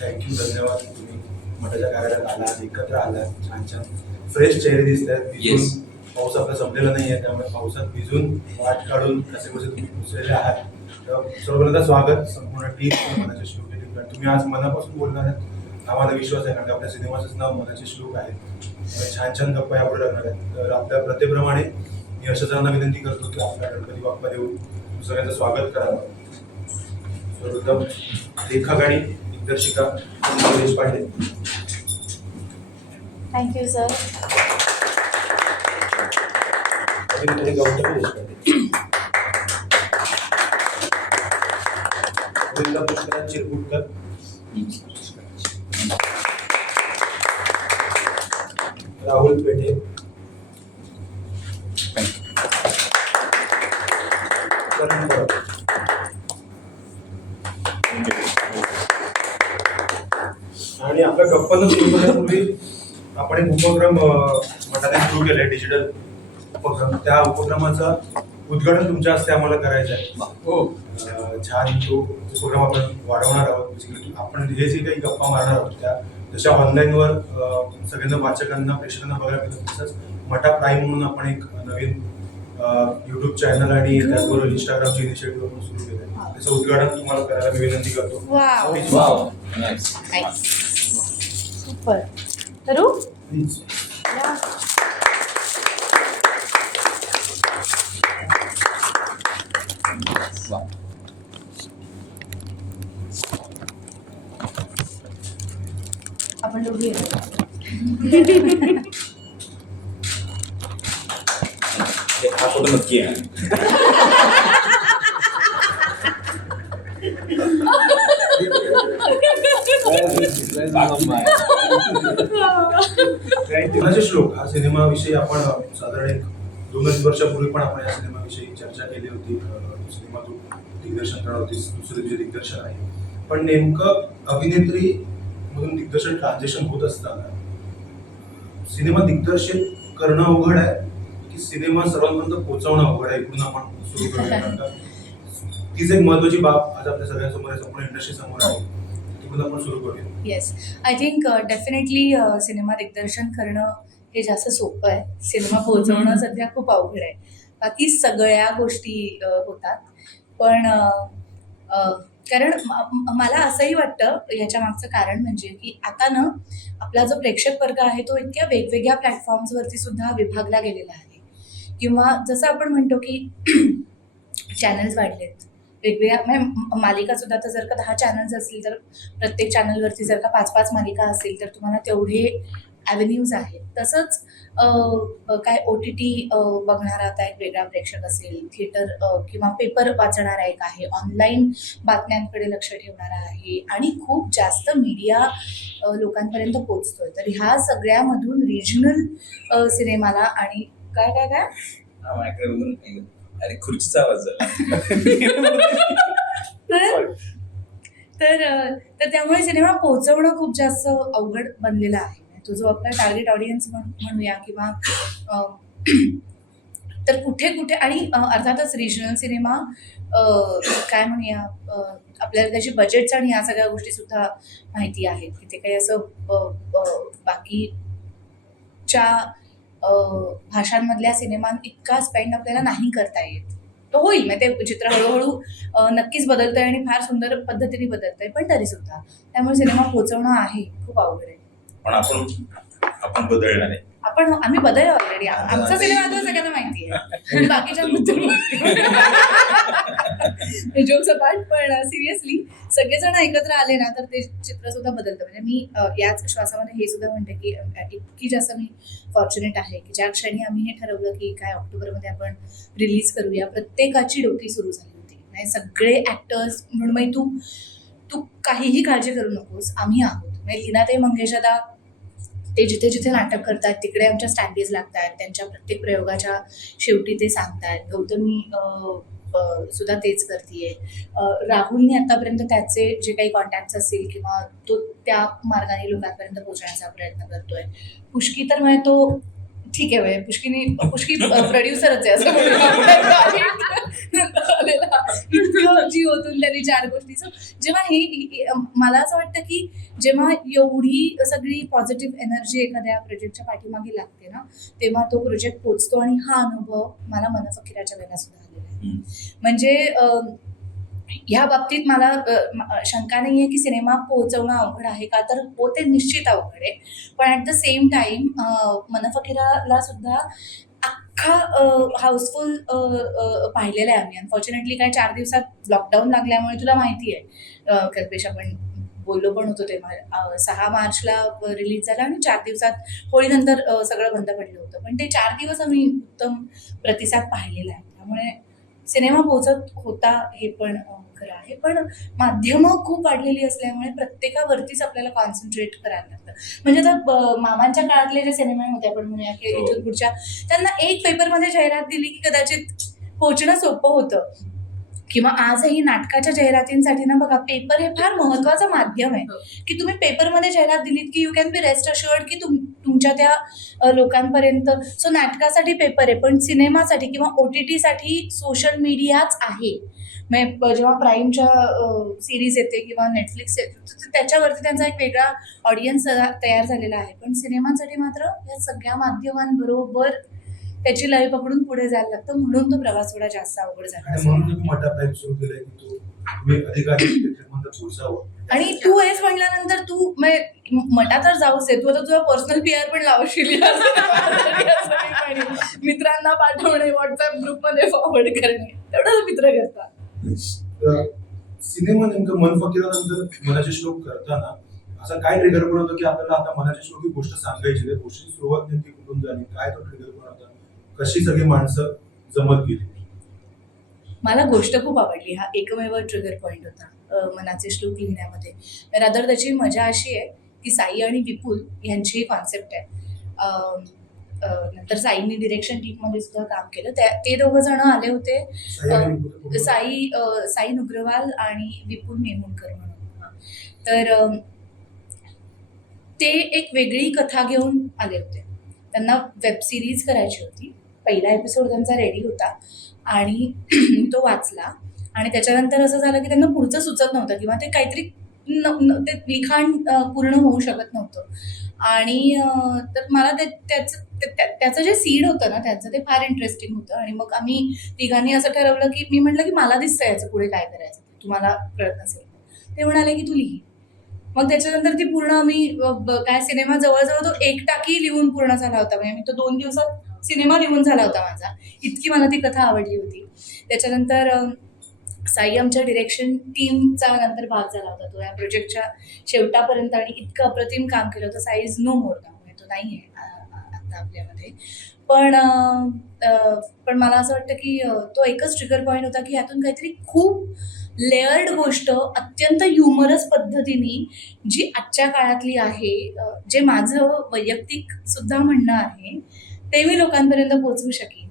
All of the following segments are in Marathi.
थँक्यू, धन्यवाद. तुम्ही मठाच्या कार्यालयात आलात, एकत्र आलात, छान छान फ्रेश चेहरे दिसत आहेत. भिजून पाऊस आपला संपलेला नाही आहे, त्यामुळे पावसात भिजून वाट काढून कसे कसे तुम्ही पोचलेले आहात. तर सर्वांना स्वागत. संपूर्ण टीम मनाचे श्लोक टीम, तुम्ही आज मनापासून बोलणार आहात आम्हाला विश्वास आहे, कारण आपल्या सिनेमाचंच नाव मनाचे श्लोक आहे. छान छान गप्पा यापुढे लागणार आहेत. तर आपल्या प्रथेप्रमाणे मी यशस्वींना विनंती करतो की आपल्या गणपती बाप्पा देऊन सगळ्यांचं स्वागत करावं. सर्वप्रथम लेखक आणि दिग्दर्शिका देशपांडे. Thank you sir. गौतम देशपांडे. पुष्कराज चिरकुटकर. राहुल पेठे. आणि आपल्या गप्पांना सुरू करण्यापूर्वी आपण एक उपक्रम मठाने सुरू केलाय, डिजिटल उपक्रम. त्या उपक्रमाचं उद्घाटन तुमच्या हस्ते आम्हाला करायचं आहे. छान तो उपक्रम आपण वाढवणार आहोत. आपण हे जे काही गप्पा मारणार आहोत त्या तशा ऑनलाईनवर सगळ्यांना, वाचकांना, प्रेक्षकांना बघायला मिळतात. तसंच मठा प्राईम म्हणून आपण एक नवीन युट्यूब चॅनल आणि त्याचबरोबर इंस्टाग्रामची इनिशिएटिव्ह आपण सुरू केलं आहे. त्याचं उद्घाटन तुम्हाला करायला मी विनंती करतो. सुपर. करू प्लीज. आपण दोघी हा फोटो नक्की आहे. मनाचे श्लोक हा सिनेमाविषयी आपण साधारण एक 2-3 वर्षापूर्वी पण आपण या सिनेमाविषयी चर्चा केली होती. सिनेमा दिग्दर्शन करणार होती, दुसरे तुझे दिग्दर्शन आहे. पण नेमकं अभिनेत्री मधून दिग्दर्शन ट्रान्झिशन होत असताना सिनेमा दिग्दर्शित करणं अवघड आहे की सिनेमा सर्वांपर्यंत पोहोचवणं अवघड आहे? इकडून आपण सुरू करूया. तीच एक महत्वाची बाब आज आपल्या सगळ्यांसमोर आहे, संपूर्ण इंडस्ट्री समोर आहे. तिकडून आपण सुरू करूया. Yes, I think definitely cinema दिग्दर्शन करणं हे जास्त सोपं आहे. सिनेमा पोहोचवणं सध्या खूप अवघड आहे. बाकी सगळ्या गोष्टी होतात. पण कारण मला असंही वाटतं याच्या मागचं कारण म्हणजे की आता ना आपला जो प्रेक्षक वर्ग आहे तो इतक्या वेगवेगळ्या प्लॅटफॉर्म्सवरती सुद्धा विभागला गेलेला आहे. किंवा जसं आपण म्हणतो की चॅनल्स वाढलेत वेगवेगळ्या, म्हणजे मालिका सुद्धा. तर जर का 10 चॅनल्स असतील तर प्रत्येक चॅनलवरती जर का 5-5 मालिका असतील तर तुम्हाला तेवढे ॲव्हेन्यूज आहेत. तसंच काय OTT बघणारा आता एक वेगळा प्रेक्षक असेल, थिएटर किंवा पेपर वाचणारा एक आहे, ऑनलाईन बातम्यांकडे लक्ष ठेवणारा आहे, आणि खूप जास्त मीडिया लोकांपर्यंत पोचतोय. तर ह्या सगळ्यामधून रिजनल सिनेमाला आणि काय काय काय अरे खुर्चीचा आवाज झाला. तर त्यामुळे सिनेमा पोहोचवणं खूप जास्त अवघड बनलेलं आहे. तो जो आपला टार्गेट ऑडियन्स म्हणूया किंवा तर कुठे कुठे, आणि अर्थातच रिजनल सिनेमा काय म्हणूया, आपल्याला त्याची बजेट्स आणि या सगळ्या गोष्टी सुद्धा माहिती आहेत की ते काही असं बाकीच्या भाषांमधल्या सिनेमां इतका स्पेंड आपल्याला नाही करता येत. तो होईल, मग ते चित्र हळूहळू नक्कीच बदलतंय आणि फार सुंदर पद्धतीने बदलतंय, पण तरी सुद्धा त्यामुळे सिनेमा पोहोचवणं आहे खूप अवघड आहे. पण आपण बदलणार आहे. आम्ही बदललो ऑलरेडी. आमचा सिनेमा आता सगळ्यांना माहिती आहे. बाकीच्यांबद्दल जोक्स अपार्ट, पण सिरियसली सगळेजण एकत्र आले ना तर ते चित्र सुद्धा बदलतं. म्हणजे मी याच श्वासामध्ये हे सुद्धा म्हणते की इतकी जास्त मी फॉर्च्युनेट आहे की ज्या क्षणी आम्ही हे ठरवलं की काय ऑक्टोबरमध्ये आपण रिलीज करूया, प्रत्येकाची डोकी सुरू झाली होती. म्हणजे सगळे ॲक्टर्स म्हणून मग तू काहीही काळजी करू नकोस, आम्ही आहोत. म्हणजे लीनाताई मंगेशदा ते जिथे जिथे नाटक करतात तिकडे आमच्या स्टँडीज लागतात. त्यांच्या प्रत्येक प्रयोगाच्या शेवटी ते सांगतात. गौतमी सुद्धा तेच करतीये. राहुलने आतापर्यंत त्याचे जे काही कॉन्टॅक्ट्स असतील किंवा तो त्या मार्गाने लोकांपर्यंत पोहोचण्याचा प्रयत्न करतोय. पुष्की तर म्हणजे तो ठीक आहे म्हणजे पुष्की प्रोड्युसरच आहे असं म्हणूया. इतकं जीव ओतून त्यांनी 4 गोष्टीचं. जेव्हा मला असं वाटतं की जेव्हा एवढी सगळी पॉझिटिव्ह एनर्जी एखाद्या प्रोजेक्टच्या पाठीमागे लागते ना, तेव्हा तो प्रोजेक्ट पोचतो. आणि हा अनुभव मला मनफकिराच्या वेळेला सुद्धा आलेला आहे. म्हणजे ह्या बाबतीत मला शंका नाही आहे की सिनेमा पोहोचवणं अवघड आहे का, तर हो ते निश्चित अवघड आहे. पण ॲट द सेम टाइम मनफकिराला सुद्धा अख्खा हाऊसफुल पाहिलेला आहे आम्ही. अनफॉर्च्युनेटली काय 4 दिवसात लॉकडाऊन लागल्यामुळे तुला माहिती आहे कल्पेश, आपण बोललो पण होतो तेव्हा 6 मार्चला रिलीज झाला आणि 4 दिवसात होळीनंतर सगळं बंद पडलं होतं. पण ते 4 दिवस आम्ही उत्तम प्रतिसाद पाहिलेला आहे. त्यामुळे सिनेमा पोहोचत होता हे पण खरं आहे. पण माध्यमं खूप वाढलेली असल्यामुळे प्रत्येकावरतीच आपल्याला कॉन्सन्ट्रेट करायला लागतं. म्हणजे आता मामांच्या काळातले जे सिनेमे होते, आपण म्हणूया की इथून पुढच्या, त्यांना एक पेपरमध्ये जाहिरात दिली की कदाचित पोहोचणं सोपं होतं. किंवा आजही नाटकाच्या जाहिरातींसाठी ना बघा, पेपर हे फार महत्वाचं माध्यम आहे. की तुम्ही पेपरमध्ये जाहिरात दिलीत की you can be rest assured की तुमच्या त्या लोकांपर्यंत. सो नाटकासाठी पेपर आहे, पण सिनेमासाठी किंवा OTT साठी सोशल मीडियाच आहे. म्हणजे जेव्हा प्राईमच्या सिरीज येते किंवा नेटफ्लिक्स येते, त्याच्यावरती त्यांचा एक वेगळा ऑडियन्स तयार झालेला आहे. पण सिनेमांसाठी मात्र या सगळ्या माध्यमांबरोबर त्याची लय पकडून पुढे जायला लागतं. म्हणून तो प्रवास थोडा जास्त अवघड झाला. आणि म्हणून तुम्ही मटा प्राईम सुरू केलंय की तुम्ही अधिकारी प्रेक्षकांपर्यंत पोहोचावं. आणि तू हेच म्हणल्यानंतर तू मटा तर जाऊच दे, तू आता तुझा पर्सनल PR पण लावशील. मित्रांना पाठवणे, व्हॉट्सअप ग्रुपमध्ये फॉरवर्ड करणे, तेवढं मित्र करतात. सिनेमा नेमकं मनफकिरानंतर मनाचे श्लोक करताना असं काय ट्रिगर पण होतं की आपल्याला आता मनाचे श्लोक ही गोष्ट सांगायची, त्या गोष्टीची सुरुवात नेमकी कुठून झाली, काय तो ट्रिगर पण होता, कशी सगळी माणसं जमत गेली? मला गोष्ट खूप आवडली. हा एकमेव ट्रिगर पॉइंट होता मनाचे श्लोक लिहिण्यामध्ये. रादर त्याची मजा अशी आहे की साई आणि विपुल यांची कॉन्सेप्ट आहे. नंतर साईंनी डिरेक्शन टीममध्ये सुद्धा काम केलं. ते दोघं जण आले होते, साई नुग्रवाल आणि विपुल नेमुणकर म्हणून. तर ते एक वेगळी कथा घेऊन आले होते. त्यांना वेब सिरीज करायची होती. पहिला एपिसोड त्यांचा रेडी होता आणि तो वाचला. आणि त्याच्यानंतर असं झालं की त्यांना पुढचं सुचत नव्हतं किंवा ते काहीतरी ते लिखाण पूर्ण होऊ शकत नव्हतं. आणि तर मला त्याचं जे सीड होतं ना, त्याचं ते फार इंटरेस्टिंग होतं. आणि मग आम्ही तिघांनी असं ठरवलं की मी म्हटलं की मला दिसतं याचं पुढे काय करायचं, तुम्हाला कळत नसेल. ते म्हणाले की तू लिही. मग त्याच्यानंतर ती पूर्ण आम्ही काय सिनेमा जवळजवळ तो 1 टाकी लिहून पूर्ण झाला होता. म्हणजे मी तो 2 दिवसात सिनेमा लिहून झाला होता माझा. इतकी मला ती कथा आवडली होती. त्याच्यानंतर साई आमच्या डिरेक्शन टीमचा नंतर भाग झाला होता. तो या प्रोजेक्टच्या शेवटापर्यंत आणि इतकं अप्रतिम काम केलं होतं. साई इज नो मोर नाव, तो नाही आहे आता आपल्यामध्ये. पण मला असं वाटतं की तो एकच ट्रिगर पॉईंट होता की यातून काहीतरी खूप लेअर्ड गोष्ट अत्यंत ह्युमरस पद्धतीने जी आजच्या काळातली आहे, जे माझं वैयक्तिक सुद्धा म्हणणं आहे, ते मी लोकांपर्यंत पोहोचवू शकेन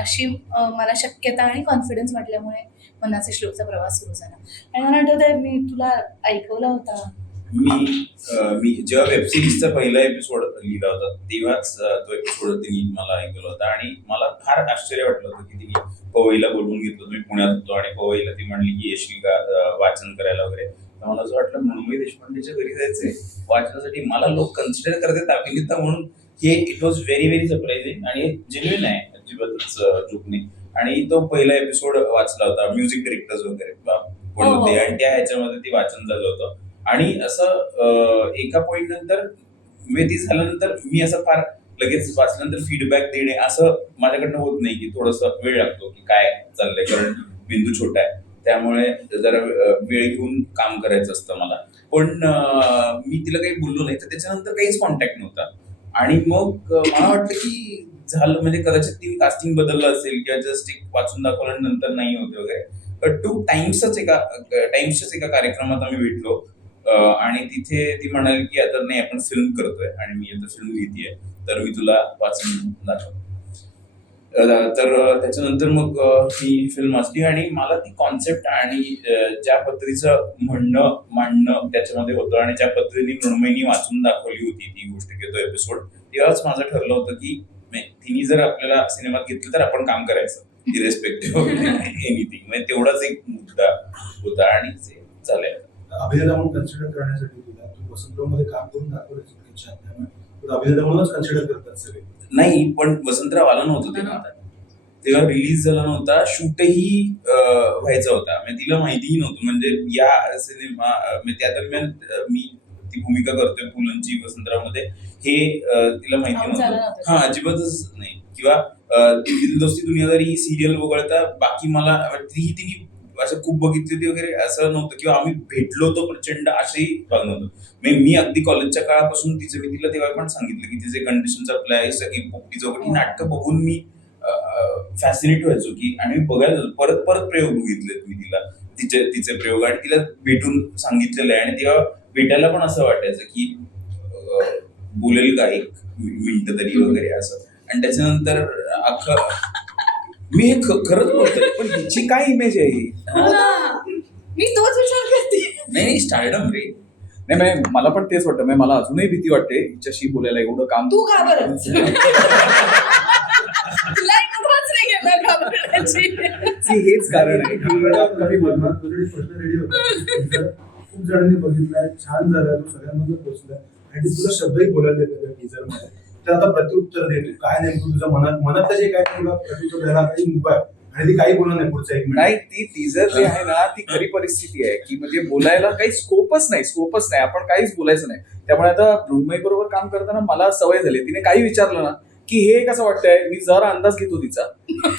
अशी मला शक्यता आणि कॉन्फिडन्स वाटल्यामुळे मनाचे श्लोकचा प्रवास सुरू झाला. आणि मला आठवतंय मी तुला ऐकवला होता. मी जेव्हा वेबसिरीजचा पहिला एपिसोड लिहिला होता तेव्हाच तो एपिसोड तिने मला ऐकवला होता. आणि मला फार आश्चर्य वाटलं होतं की तिने पवईला बोलवून घेतलं. मी पुण्यात होतो आणि पवईला ती म्हणली की येशील का वाचन करायला वगैरे. तर मला असं वाटलं मृण्मयी देशपांडेच्या घरी जायचंय वाचनासाठी. मला लोक कन्सिडर करतात अभिनेता म्हणून. हे it was very very surprising आणि जेन्युइन आहे, अजिबातच चूक नाही. आणि तो पहिला एपिसोड वाचला होता. म्युझिक डिरेक्टर्स वगैरे कोण होते आणि त्या ह्याच्यामध्ये ते वाचन झालं होतं. आणि असं एका पॉइंट नंतर ती झाल्यानंतर मी असं फार लगेच वाचल्यानंतर फीडबॅक देणे असं माझ्याकडनं होत नाही, की थोडंसं वेळ लागतो की काय चाललंय, कारण बिंदू छोटा आहे त्यामुळे जरा वेळ घेऊन काम करायचं असतं मला. पण मी तिला काही बोललो नाही तर त्याच्यानंतर काहीच कॉन्टॅक्ट नव्हता. आणि मग मला वाटतं की झालं म्हणजे कदाचित ती कास्टिंग बदललं असेल किंवा जस्ट एक वाचून दाखवल्यानंतर नाही होते वगैरे. पण टाइम्सच्याच एका कार्यक्रमात आम्ही भेटलो आणि तिथे ती म्हणाली की आता नाही आपण फिल्म करतोय आणि मी आता फिल्म लिहितीये तर मी तुला वाचून दाखवतो. तर त्याच्यानंतर मग ही फिल्म वाचली आणि मला ती कॉन्सेप्ट आणि ज्या पद्धतीचं मांडणं त्याच्यामध्ये होतं आणि ज्या पद्धतीने मृण्मयीनी वाचून दाखवली होती ती गोष्ट की तो एपिसोड, तेव्हाच माझं ठरलं होतं की तिने जर आपल्याला सिनेमात घेतलं तर आपण काम करायचं इरेस्पेक्टिव्ह ऑफ एनिथिंग. म्हणजे तेवढाच एक मुद्दा होता आणि ते झालंय. अभिनेता म्हणून कन्सिडर करण्यासाठी तुला तू वसंतरावमध्ये काम करून दाखवलं इतकं छान, त्यामुळे तुला अभिनेता म्हणूनच कन्सिडर करतात सगळे. नाही, पण वसंतराव आला नव्हतं तेव्हा रिलीज झाला नव्हता, शूटही व्हायचा होता. म्हणजे तिला माहितीही नव्हतं. म्हणजे या सिनेमा त्या दरम्यान मी ती भूमिका करतोय पुलंची वसंतरावमध्ये हे तिला माहिती नव्हतं. हा, अजिबातच नाही. किंवा दिल दोस्ती दुनियादारी ही सिरियल वगळता बाकी मला ती तिने असं खूप बघितली होती वगैरे असं नव्हतं. किंवा आम्ही भेटलो होतो प्रचंड असंही भाग नव्हतं. मी अगदी कॉलेजच्या काळापासून मी तिला तेव्हा पण सांगितलं की तिचे कंडिशन्स अप्लाय, सगळी पोपटी चौकटी नाटकं बघून मी फॅसिनेट व्हायचो की, आणि मी बघायला परत परत प्रयोग बघितलेत मी तिचे प्रयोग, आणि तिला भेटून सांगितलेलं आहे. आणि तेव्हा भेटायला पण असं वाटायचं की बोलेल का एक मिनिट तरी वगैरे असं. आणि त्याच्यानंतर मी हे खरंच बोलतोय, पण हिची काय इमेज आहे ही? मी तोच विचार करते. नाही, स्टार्टअप रे. नाही म्हणजे मला पण तेच वाटतं. म्हणजे मला अजूनही भीती वाटते हिच्याशी बोलायला. एवढं काम तू का बरं तुला नाही घेणार घाबरण्याची. हेच कारण आहे की कमी बोलणार तुझे प्रश्न रेडी होता. खूप जणांनी बघितलाय, छान झालाय, तू सगळ्यांमध्ये पोहोचलाय आणि ती तुला शब्दही बोलायला देते त्या टीजर मध्ये. तर आता प्रत्युत्तर देतो काय नेमकं तुझ्या मनात जे काय तुला प्रत्युत्तर द्यायला काही मुभा आहे आणि ती काही बोलणार नाही पुढचं एक मिनिट. नाही, ती टीजर जी आहे ना ती खरी परिस्थिती आहे की म्हणजे बोलायला काही स्कोपच नाही. आपण काहीच बोलायचं नाही. त्यामुळे आता मृण्मयी बरोबर काम करताना मला सवय झाली. तिने काही विचारलं ना की हे कसं वाटतंय, मी जरा अंदाज घेतो तिचा,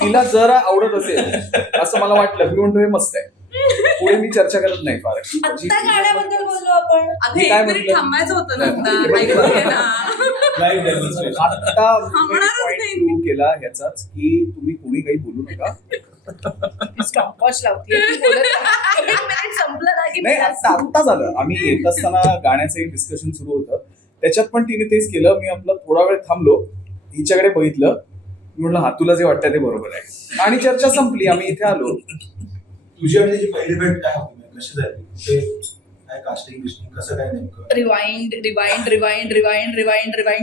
तिला जरा आवडत असेल असं मला वाटलं, मी म्हणतो हे मस्त आहे. पुढे मी चर्चा करत नाही फार. आता गाण्याबद्दल बोललो आपण. मी काय म्हटलं? थांबायचं होतं ना आता. आता प्रूव्ह केला ह्याचाच की तुम्ही कोणी काही बोलू नका. स्टॉप वॉच लावते. संपलं ना की नाही, आता झालं. आम्ही येत असताना गाण्याचं एक डिस्कशन सुरू होतं, त्याच्यात पण तिने तेच केलं. मी आपला थोडा वेळ थांबलो, हिच्याकडे बघितलं, मी म्हटलं हा तुला जे वाटतंय ते बरोबर आहे, आणि चर्चा संपली. आम्ही इथे आलो. तुझी आणि त्याची पहिली भेट काय होती, कशी झाली, ते काय कास्टिंग बिस्टिंग कसं काय नेमकं? रिवाइंड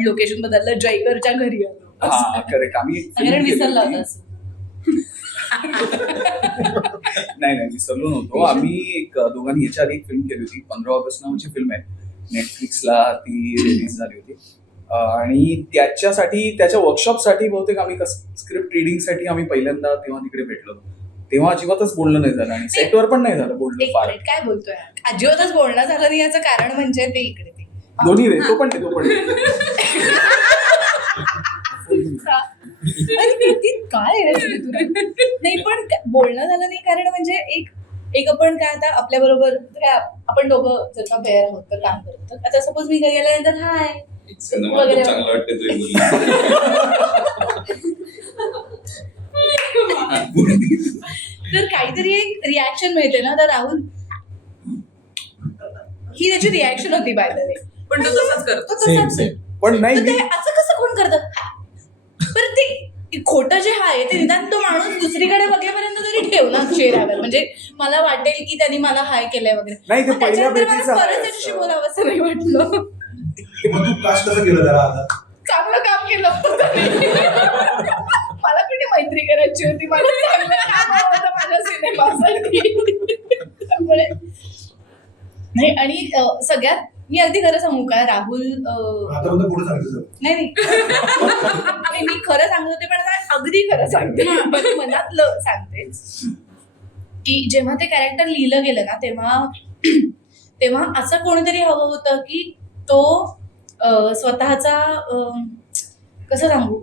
लोकेशन बदललं, जयकरच्या घरी आलो. हा करेक्ट. आम्ही कारण विसरला होतास. नाही विसरलो नव्हतो. आम्ही एक दोघांनी याच्या आधी एक फिल्म केली होती, 15 ऑगस्ट नावाची फिल्म आहे, नेटफ्लिक्सला ती रिलीज झाली होती. आणि त्याच्यासाठी, त्याच्या वर्कशॉपसाठी बहुतेक आम्ही स्क्रिप्ट रिडिंगसाठी आम्ही पहिल्यांदा तेव्हा तिकडे भेटलो. तेव्हा अजिबातच बोलणं नाही झालं आणि सेटवर पण नाही झालं बोलणं फार. काय बोलतोय, अजिबातच बोलणं झालं नाही. याचं कारण म्हणजे ते इकडे ते दोन्ही रे, तो पण काय नाही, पण बोलणं झालं नाही कारण म्हणजे एक आपण काय आता आपल्या बरोबर आपण दोघं जर का पेअर आहोत तर काम करतो. आता सपोज मी घरी गेल्यानंतर हाय वगैरे चांगलं वाटतं तुम्ही तर काहीतरी एक रिॲक्शन मिळते ना. तर राहुल ही त्याची रिॲक्शन होती बाय द वे. पण तो तसंच करतो. पण नाही ते असं कसं कोण करतं. बरं ते खोटं जे आहे ते निदान तो माणूस दुसरीकडे बघेपर्यंत तरी ठेवणार चेहऱ्यावर. म्हणजे मला वाटेल की त्यांनी मला हाय केलंय वगैरे. नाही, ते पहिल्या भेटीचं हाय परत त्याच्याशी बोलावं असं नाही वाटलं. मग तू कास्ट कसं केलं त्याला आता? चांगलं काम केलं होतं त्याने. मला कुठे मैत्री करायची होती, मला चांगलं काम हवं होतं माझ्या सिनेमासाठी. त्यामुळे नाही. आणि सगळ्यात मी अगदी खरं सांगू का, राहुल पुढे सांगितलं नाही मी खरं सांगत होते, पण आता अगदी खरं सांगते, मनातलं सांगते की जेव्हा ते कॅरेक्टर लिहिलं गेलं ना तेव्हा असं कोणीतरी हवं होतं की तो स्वतःचा कसं सांगू,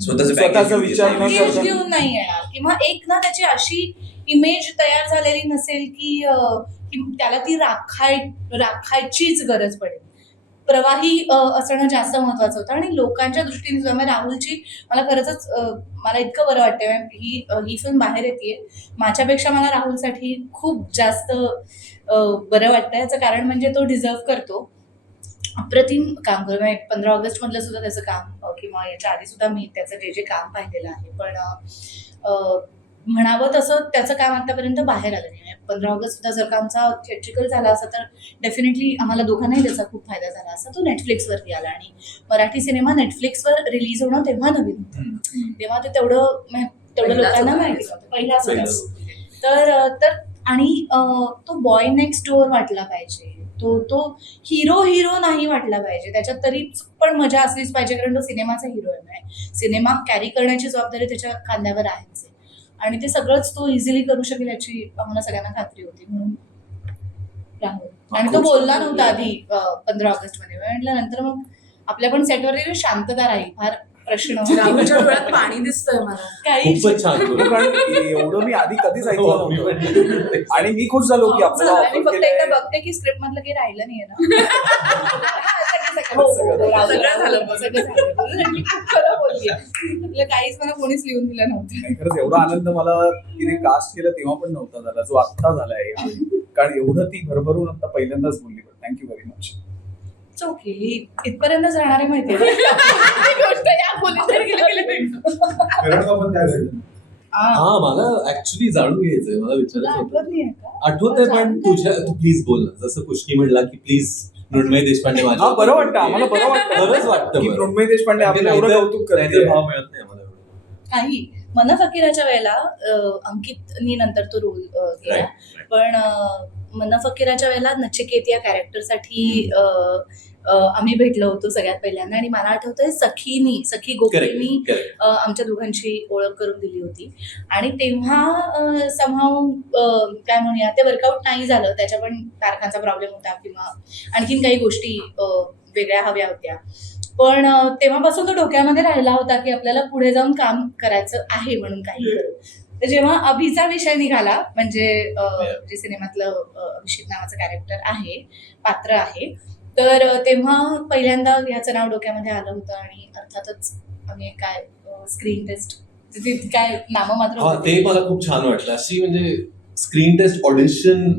स्वतःचा विचार न करता घेऊन नाही येणार, किंवा एक ना त्याची अशी इमेज तयार झालेली नसेल की त्याला ती राखायचीच गरज पडेल. प्रवाही असणं जास्त महत्वाचं होतं. आणि लोकांच्या दृष्टीने सुद्धा राहुलची मला खरंच मला इतकं बरं वाटतं ही फिल्म बाहेर येते. माझ्यापेक्षा मला राहुलसाठी खूप जास्त बरं वाटतं. याचं कारण म्हणजे तो डिझर्व करतो. अप्रतिम काम करतो. 15 ऑगस्ट मधलं सुद्धा त्याचं काम किंवा याच्या आधी सुद्धा मी त्याचं जे काम पाहिलेलं आहे. पण म्हणावं तसं त्याचं काम आतापर्यंत बाहेर आलं नाही. 15 ऑगस्ट सुद्धा जर का आमचा थिएट्रिकल झाला असता तर डेफिनेटली आम्हाला दोघांनाही त्याचा खूप फायदा झाला असता. तो नेटफ्लिक्सवरती आला आणि मराठी सिनेमा नेटफ्लिक्सवर रिलीज होणं तेव्हा नवीन होतं. तेव्हा ते तेवढं पहिलाच लोकांना होता. माहिती नव्हतं. पहिलाच होता. पहिलाच तर आणि तो बॉय नेक्स्ट डोअर वाटला पाहिजे. तो हिरो नाही वाटला पाहिजे. त्याच्यात तरी पण मजा असलीच पाहिजे, कारण तो सिनेमाचा हिरो आहे. सिनेमा कॅरी करण्याची जबाबदारी त्याच्या खांद्यावर आहेच. आणि ते सगळंच तो इझिली करू शकेल याची आम्हाला सगळ्यांना खात्री होती. म्हणून राहुल आणि तो बोलला नव्हता आधी 15 ऑगस्ट मध्ये. म्हटलं नंतर मग आपल्या पण सेटवर शांतता राहील. फार प्रश्न राहुलच्या डोळ्यात पाणी दिसतंय मला. काही खूपच छान बोलला. कारण एवढं मी आधी कधीच ऐकलं हो, मी नव्हतं. पण. आणि मी खुश झालो की आपल्याला आणि ऑफर फक्त एकदा केलंय. बघते की स्क्रिप्ट मधलं काही राहिलं नाहीये ना. सगळं झालं. खूप खरं बोलली. आपलं काहीच मला कोणीच लिहून दिलं नव्हतं. नाही, खरंच एवढा आनंद मला तिने कास्ट केलं तेव्हा पण नव्हता झाला, जो आत्ता झालाय. कारण एवढं ती भरभरून आता पहिल्यांदाच बोलली. Thank you very much. ओके, इथपर्यंतच राहणार आहे माहितीये गोष्ट. या खोलीत तर गेले. करण पण त्या घडलं. हा, मला ऍक्च्युली जाणून घ्यायचंय, मला तुला विचारायचं होतं. आठवत नाहीये का? आठवतंय, पण तू प्लीज बोल ना. जसं पुष्की म्हणला की प्लीज मृण्मयी देशपांडे माझ्या. हा, बरं वाटतं आम्हाला. बरं वाटतं खरंच वाटतं की बरं. मृण्मयी देशपांडे आपल्याला एवढं कौतुक नाहीतर करते. भाव मिळत नाही आम्हाला एवढं. काही मन फकीराच्या वेळेला अंकितनी नंतर तो रोल केला. Right, right. पण मन फकीराच्या वेळेला नचिकेत या कॅरेक्टरसाठी आम्ही भेटलो होतो सगळ्यात पहिल्यांदा. आणि मला आठवतंय सखी गोखलेनी Correct. आमच्या दोघांची ओळख करून दिली होती. आणि तेव्हा समहाऊ काय म्हणूया, ते वर्कआउट नाही झालं. त्याच्या पण तारखांचा प्रॉब्लेम होता किंवा आणखीन काही गोष्टी वेगळ्या हव्या होत्या. पण तेव्हापासून तो डोक्यामध्ये राहिला होता की आपल्याला पुढे जाऊन काम करायचं आहे म्हणून काही करू. तर जेव्हा अभिचा विषय निघाला, म्हणजे जे सिनेमातलं अभिषेक नावाचं कॅरेक्टर आहे, पात्र आहे, तर तेव्हा पहिल्यांदा ह्याचं नाव डोक्यामध्ये आलं होतं. आणि अर्थातच आम्ही काय स्क्रीन टेस्ट काय नाममात्र हा, होती. ते मला खूप छान वाटलं. अशी म्हणजे स्क्रीन टेस्ट ऑडिशन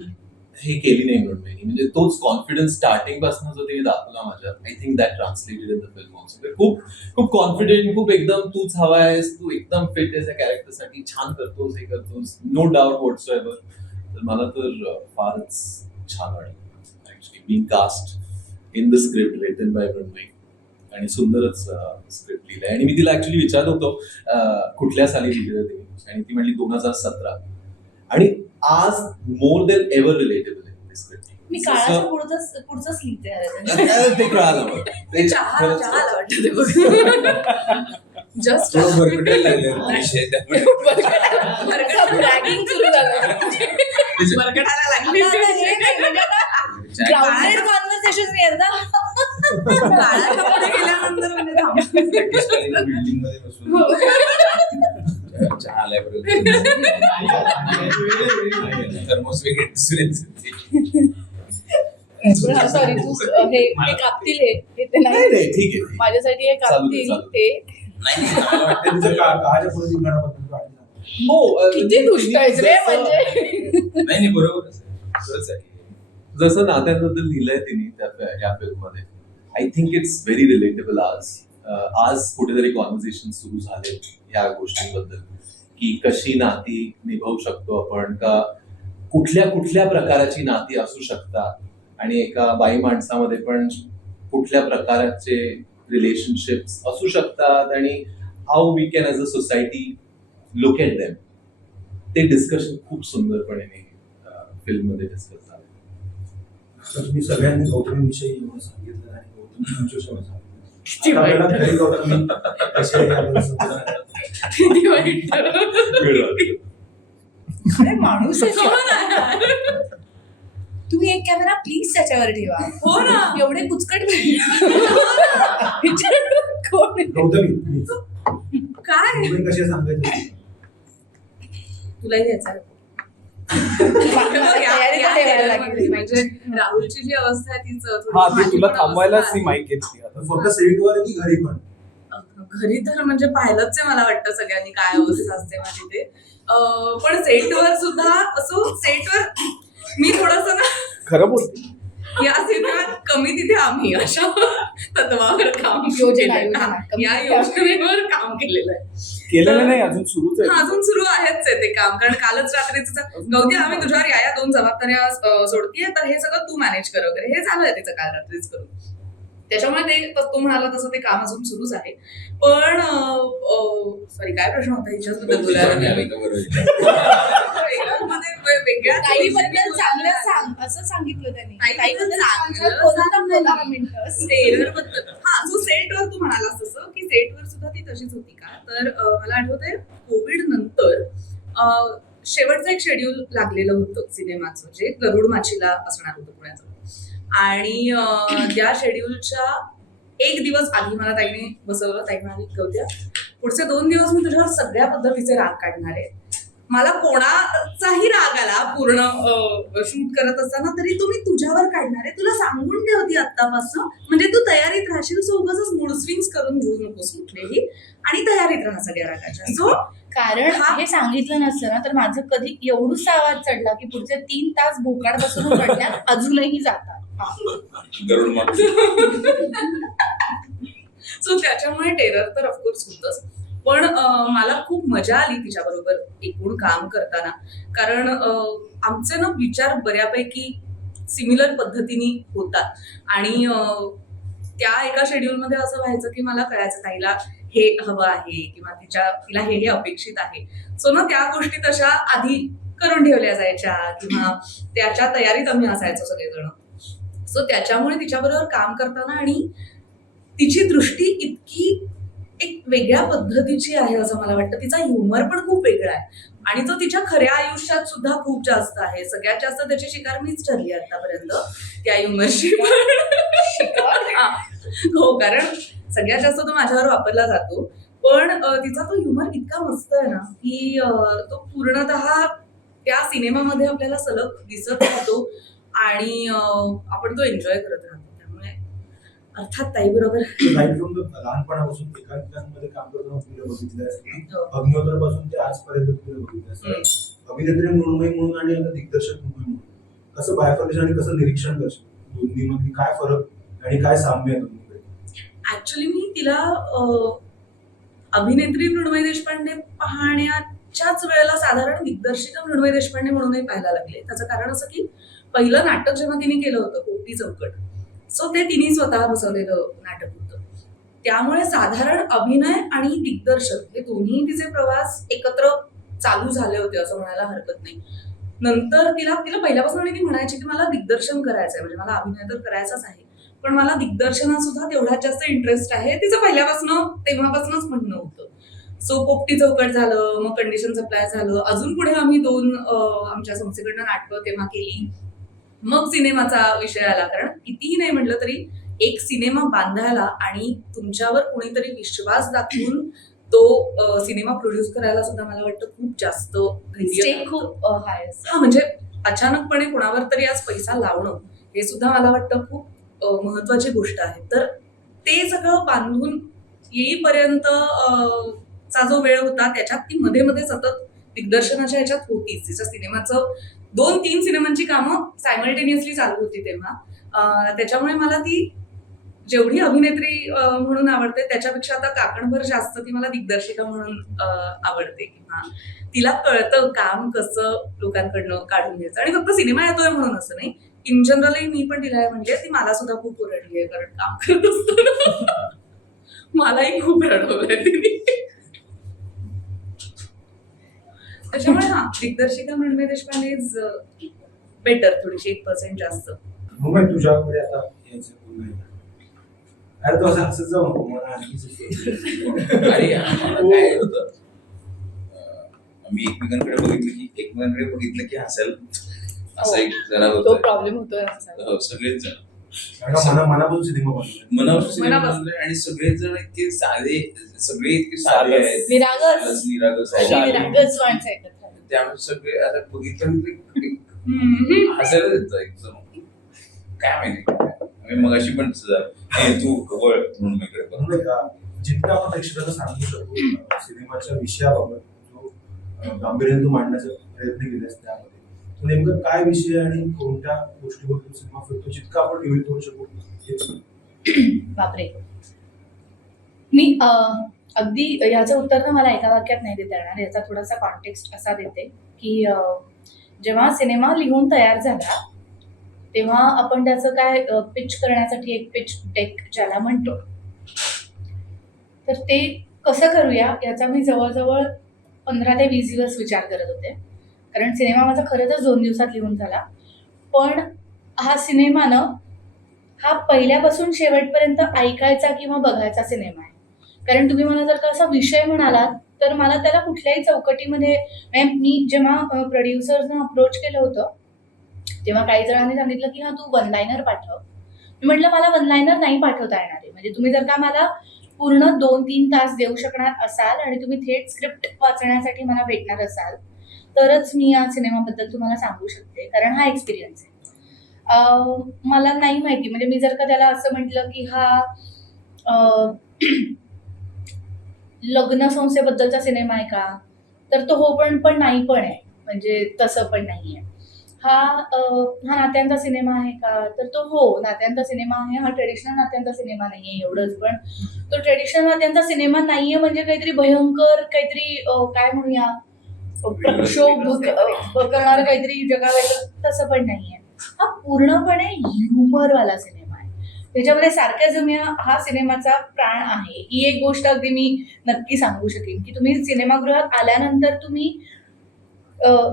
हे केली नाही मृण्मयी. म्हणजे तोच कॉन्फिडन्स स्टार्टिंग पासून जो तिने दाखवला माझ्यात, I think that translated in the film also. खूप खूप कॉन्फिडेंट, खूप एकदम तूच हवा आहेस, तू एकदम फिट आहेस या कॅरेक्टरसाठी, छान करतोस, हे करतोस, नो डाऊट व्हॉट्सएव्हर. तर मला तर फारच छान वाटलं actually being cast in the script written by Mrunmayi. आणि सुंदरच स्क्रिप्ट लिहिलंय. आणि मी तिला ऍक्च्युली विचारत होतो कुठल्या साली लिहिलं ते, आणि ती म्हणली 2017. आणि आज मोर देन एव्हर रिलेटेबल आहे स्क्रिप्ट. मी काळाच्या पुढचंच लिहिते. अरे. ते कळालं मला. ते चहाला खरंच वाटतं ते बघ. जस्ट थोडं भरकटायला लागलं विषय, त्यामुळे ब्रॅगिंग सुरू झालं. बरकटायला लागली. ग्राउंडेड कॉन्व्हर्सेशन एकदा काळाच्या पुढे गेल्यानंतर म्हणजे थांब. बिल्डिंग मध्ये बसून चहा आलाय बरोबर. थर्मोस वेगळे दुसरे. सॉरी, तू हे कापतील, हे ते नाही नाही. नाही, ठीक आहे. माझ्यासाठी हे चालू दे, कापतील चालू ते. नाही मला वाटतं तिचं काळाच्या पुढे जिंकण्याबद्दल वाटलं. हो, किती दुष्ट आहेस रे जसं- म्हणजे. नाही बरोबर खरंच आहे. जसं नात्यांबद्दल लिहिलंय तिने या फिल्म मध्ये, I think it's very relatable आज कुठेतरी कॉन्व्हर्सेशन सुरू झाले ह्या गोष्टींबद्दल, की कशी नाती निभावू शकतो आपण, का कुठल्या कुठल्या प्रकाराची नाती असू शकतात, आणि एका बाई माणसामध्ये पण कुठल्या प्रकारचे रिलेशनशिप्स असू शकतात, आणि how we can as a society look at them. ते डिस्कशन खूप सुंदरपणे फिल्म मध्ये डिस्कस झालं. तर तुम्ही सगळ्यांनी गौतमीविषयी एवढं सांगितलं आणि गौतमी तुमच्याविषयी सांगितलं. किती आता आपल्याला वाईट. घरी गौतमी कशी आहे याबद्दल समजणार. किती वाईट. अरे माणूस आहे हो तो. ना. तुम्ही एक कॅमेरा प्लीज त्याच्यावर ठेवा. हो ना. एवढे कुचकट कोण आहे? गौतमी please. काय तुम्ही कशी सांगायचं. तुलाही द्यायचा आहे. तयारी तर ठेवायला लागेल. म्हणजे राहुलची जी अवस्था आहे तीच थोडी हा, ती माझी तुला पण थांबवायलाच अवस्था ती आहे. माईक घेतली आता. फक्त सेटवर की घरी पण. घरी तर म्हणजे पाहिलंच आहे मला वाटतं सगळ्यांनी काय अवस्था असते माझी ते. पण सेटवर सुद्धा असो, सेटवर मी थोडस ना खरं बोलते. या सिनेमात कमी तिथे आम्ही अशा तत्वावर काम योजना, केलंय. योजना. या योजनेवर काम केलेलं आहे. केलेलं नाही, अजून सुरूच आहे. अजून सुरू आहेच आहे ते काम, कारण कालच रात्रीचं गौती आम्ही तुझ्यावर या 2 जबाबदाऱ्या सोडतीये, तर हे सगळं तू मॅनेज कर वगैरे, हे झालंय तिचं काल रात्रीच करून. त्याच्यामुळे ते तू म्हणाला तसं ते काम अजून सुरूच आहे. पण सॉरी, काय प्रश्न होता हिच्याबद्दल बोलायला? वेगळ्या ताईबद्दल चांगलं सांग असं सांगितलं त्यांनी. ताईबद्दल ताईबद्दल बोलता 15 मिनिटं. टेलर बद्दल सो सेटवर तू म्हणालास तसं की सेटवर सुद्धा ती तशीच होती का? तर मला आठवतंय कोविड नंतर शेवटचं एक शेड्यूल लागलेलं होतं सिनेमाचं, जे गरुड माचीला असणार होतं पुण्याचं. आणि त्या शेड्यूलच्या 1 दिवस आधी मला ताईने बसवलं. ताई म्हणाली, गौत्या पुढचे 2 दिवस मी तुझ्यावर सगळ्या पद्धतीचे राग काढणार आहे. मला कोणाचाही राग आला पूर्ण शूट करत असताना तरी तो मी तुझ्यावर काढणार आहे. तुला सांगून ठेवती आत्तापासून, म्हणजे तू तयारीत राहशील. सो उगाच मूड स्विंग्स करून घेऊ नकोस कुठलेही, आणि तयारीत राहा सगळ्या रागाच्या. सो कारण हे सांगितलं नसतं ना तर माझं कधी एवढूसा आवाज चढला की पुढचे 3 तास भोकाड बसून रडण्यात अजूनही जातात. गरुड माती. सो त्याच्यामुळे टेरर तर ऑफकोर्स होतच. पण मला खूप मजा आली तिच्याबरोबर एकूण काम करताना, कारण आमचे ना विचार बऱ्यापैकी सिमिलर पद्धतीने होतात. आणि त्या एका शेड्यूलमध्ये असं व्हायचं की मला कळायचं ताईला हे हवं आहे किंवा तिला हे अपेक्षित आहे. सो ना त्या गोष्टी तशा आधी करून ठेवल्या जायच्या किंवा त्याच्या तयारीत आम्ही असायचो सगळेजण. सो त्याच्यामुळे तिच्याबरोबर काम करताना आणि तिची दृष्टी इतकी एक वेगळ्या पद्धतीची आहे असं मला वाटतं. तिचा ह्युमर पण खूप वेगळा आहे आणि तो तिच्या खऱ्या आयुष्यात सुद्धा खूप जास्त आहे. सगळ्यात जास्त त्याची शिकार मीच ठरली आतापर्यंत त्या ह्युमरची. हो, कारण सगळ्यात जास्त तो माझ्यावर वापरला जातो. पण तिचा तो ह्युमर इतका मस्त आहे ना की तो पूर्णतः त्या सिनेमामध्ये आपल्याला सलग दिसत राहतो आणि आपण तो एन्जॉय करत राहतो. त्यामुळे अर्थात ताई बरोबर लहानपणापासून एकांकिकांमध्ये काम करताना तुला बघितलंय, अग्निहोत्रापासून ते आजपर्यंत तुला बघितलंय, अभिनेत्री मृण्मयी म्हणून आणि आता दिग्दर्शक मृण्मयी म्हणून. कसं बायफर्केशन आणि कसं निरीक्षण करशील दोन्ही मध्ये, काय फरक आणि काय साम्य आहे दोन्हीकडे? ऍक्च्युली मी तिला अभिनेत्री मृण्मयी देशपांडे पाहण्याच्याच वेळेला साधारण दिग्दर्शिका मृण्मयी देशपांडे म्हणूनही पाहायला लागले. त्याचं कारण असं की पहिलं नाटक जेव्हा तिने केलं होतं पोपटी चौकट, सो ते तिने स्वतः बसवलेलं नाटक होतं. त्यामुळे साधारण अभिनय आणि दिग्दर्शन हे दोन्ही तिचे प्रवास एकत्र चालू झाले होते असं म्हणायला हरकत नाही. नंतर तिला पहिल्यापासून ती म्हणायची की मला दिग्दर्शन करायचंय, म्हणजे मला अभिनय तर करायचाच आहे पण मला दिग्दर्शनात सुद्धा तेवढाच जास्त इंटरेस्ट आहे. तिचं तेव्हापासूनच म्हणणं होतं. सो पोपटी चौकट झालं, मग कंडिशन सप्लाय झालं, अजून पुढे आम्ही 2 आमच्या संस्थेकडनं नाटकं तेव्हा केली. मग सिनेमाचा विषय आला, कारण कितीही नाही म्हटलं तरी एक सिनेमा बांधायला आणि तुमच्यावर कोणीतरी विश्वास दाखवून तो सिनेमा प्रोड्यूस करायला सुद्धा मला वाटतं खूप जास्त खूप हाय असतं. हा, म्हणजे अचानकपणे कोणावर तरी आज पैसा लावणं हे सुद्धा मला वाटतं खूप महत्वाची गोष्ट आहे. तर ते सगळं बांधून येईपर्यंत चा जो वेळ होता त्याच्यात ती मध्ये मध्ये सतत दिग्दर्शनाच्या ह्याच्यात होतीच. तिच्या सिनेमाचं 2-3 सिनेमांची कामं सायमल्टेनियसली चालू होती तेव्हा. त्याच्यामुळे मला ती जेवढी अभिनेत्री म्हणून आवडते त्याच्यापेक्षा आता काकणभर जास्त ती मला दिग्दर्शिका म्हणून आवडते. किंवा तिला कळतं काम कसं लोकांकडनं काढून घ्यायचं. आणि फक्त सिनेमा येतोय म्हणून असं नाही, इन जनरलही मी पण तिला म्हणजे ती मला सुद्धा खूप ओरडली आहे, कारण काम करत असताना मलाही खूप रडवलंय तिने. त्याच्यामुळे हा, दिग्दर्शिका मृण्मयी देशपांडे इज बेटर, थोडीशी 1% जास्त. मग तुझ्याकडे आता यायचं पुन्हा एकदा. अरे तो असं जाऊ नको मला आणखी आणि आम्हाला काय होतं, आम्ही एकमेकांकडे बघितलं की हसायला असं एक जरा तो होतं. प्रॉब्लेम होतोय सगळेच जण मनापासून सिनेमा बनवला. मनापासून सिनेमा बनवले आणि सगळेच जण इतके साधे, सगळे इतके साधे आहेत, निरागस निरागस आहेत. निरागस माणसं एकत्र आली. त्यामुळे सगळे आता बघितलं की हसायला येतं एकदम. काय माहिती, मग अशी पण तू कवळ म्हणून इकडे बघ. म्हणून जितकं आपण प्रेक्षकांना सांगू शकतो सिनेमाच्या विषयाबाबत जो गांभीर्याने तू मांडण्याचा प्रयत्न केलास, त्यामध्ये तो नेमकं काय विषय आणि कोणत्या गोष्टीबद्दल सिनेमा फिरतो, जितकं आपण रिव्हील करू शकू हेच. बापरे. मी अगदी ह्याचं उत्तर ना मला एका वाक्यात नाही देता येणार. याचा थोडासा कॉन्टेक्स्ट असा देते की जेव्हा सिनेमा लिहून तयार झाला तेव्हा आपण त्याचं काय पिच करण्यासाठी एक पिच डेक ज्याला म्हणतो, तर ते कसं करूया याचा मी जवळजवळ 15 ते 20 दिवस विचार करत होते. कारण सिनेमा माझा खरं तर 2 दिवसात लिहून झाला. पण हा सिनेमा ना हा पहिल्यापासून शेवटपर्यंत ऐकायचा किंवा बघायचा सिनेमा आहे. कारण तुम्ही मला जर का असा विषय म्हणालात तर मला त्याला कुठल्याही चौकटीमध्ये म्हणजे मी जेव्हा प्रोड्युसर्सना अप्रोच केलं होतं तेव्हा काही जणांनी सांगितलं की हा तू वन लायनर पाठव. मी म्हटलं मला वन लायनर नाही पाठवता येणार आहे. म्हणजे तुम्ही जर का मला पूर्ण 2-3 तास देऊ शकणार असाल आणि तुम्ही थेट स्क्रिप्ट वाचण्यासाठी मला भेटणार असाल तरच मी या सिनेमाबद्दल तुम्हाला सांगू शकते. कारण हा एक्सपिरियन्स आहे. मला नाही माहिती म्हणजे मी जर का त्याला असं म्हटलं की हा लग्न संस्थेबद्दलचा सिनेमा आहे का, तर तो हो पण नाही पण आहे. म्हणजे तसं पण नाही आहे. हा नात्यांचा सिनेमा आहे का, तर तो हो नात्यांचा सिनेमा आहे. हा ट्रेडिशनल नात्यांचा सिनेमा नाही आहे एवढंच. पण तो ट्रेडिशनल नात्यांचा सिनेमा नाही आहे म्हणजे काहीतरी भयंकर काहीतरी काय म्हणूया प्रक्षोभ करणारं काहीतरी जगावेगळं तसं पण नाही आहे. हा पूर्णपणे ह्युमरवाला सिनेमा आहे. त्याच्यामध्ये सार्कॅझम हा सिनेमाचा प्राण आहे. ही एक गोष्ट अगदी मी नक्की सांगू शकेन की तुम्ही सिनेमागृहात आल्यानंतर तुम्ही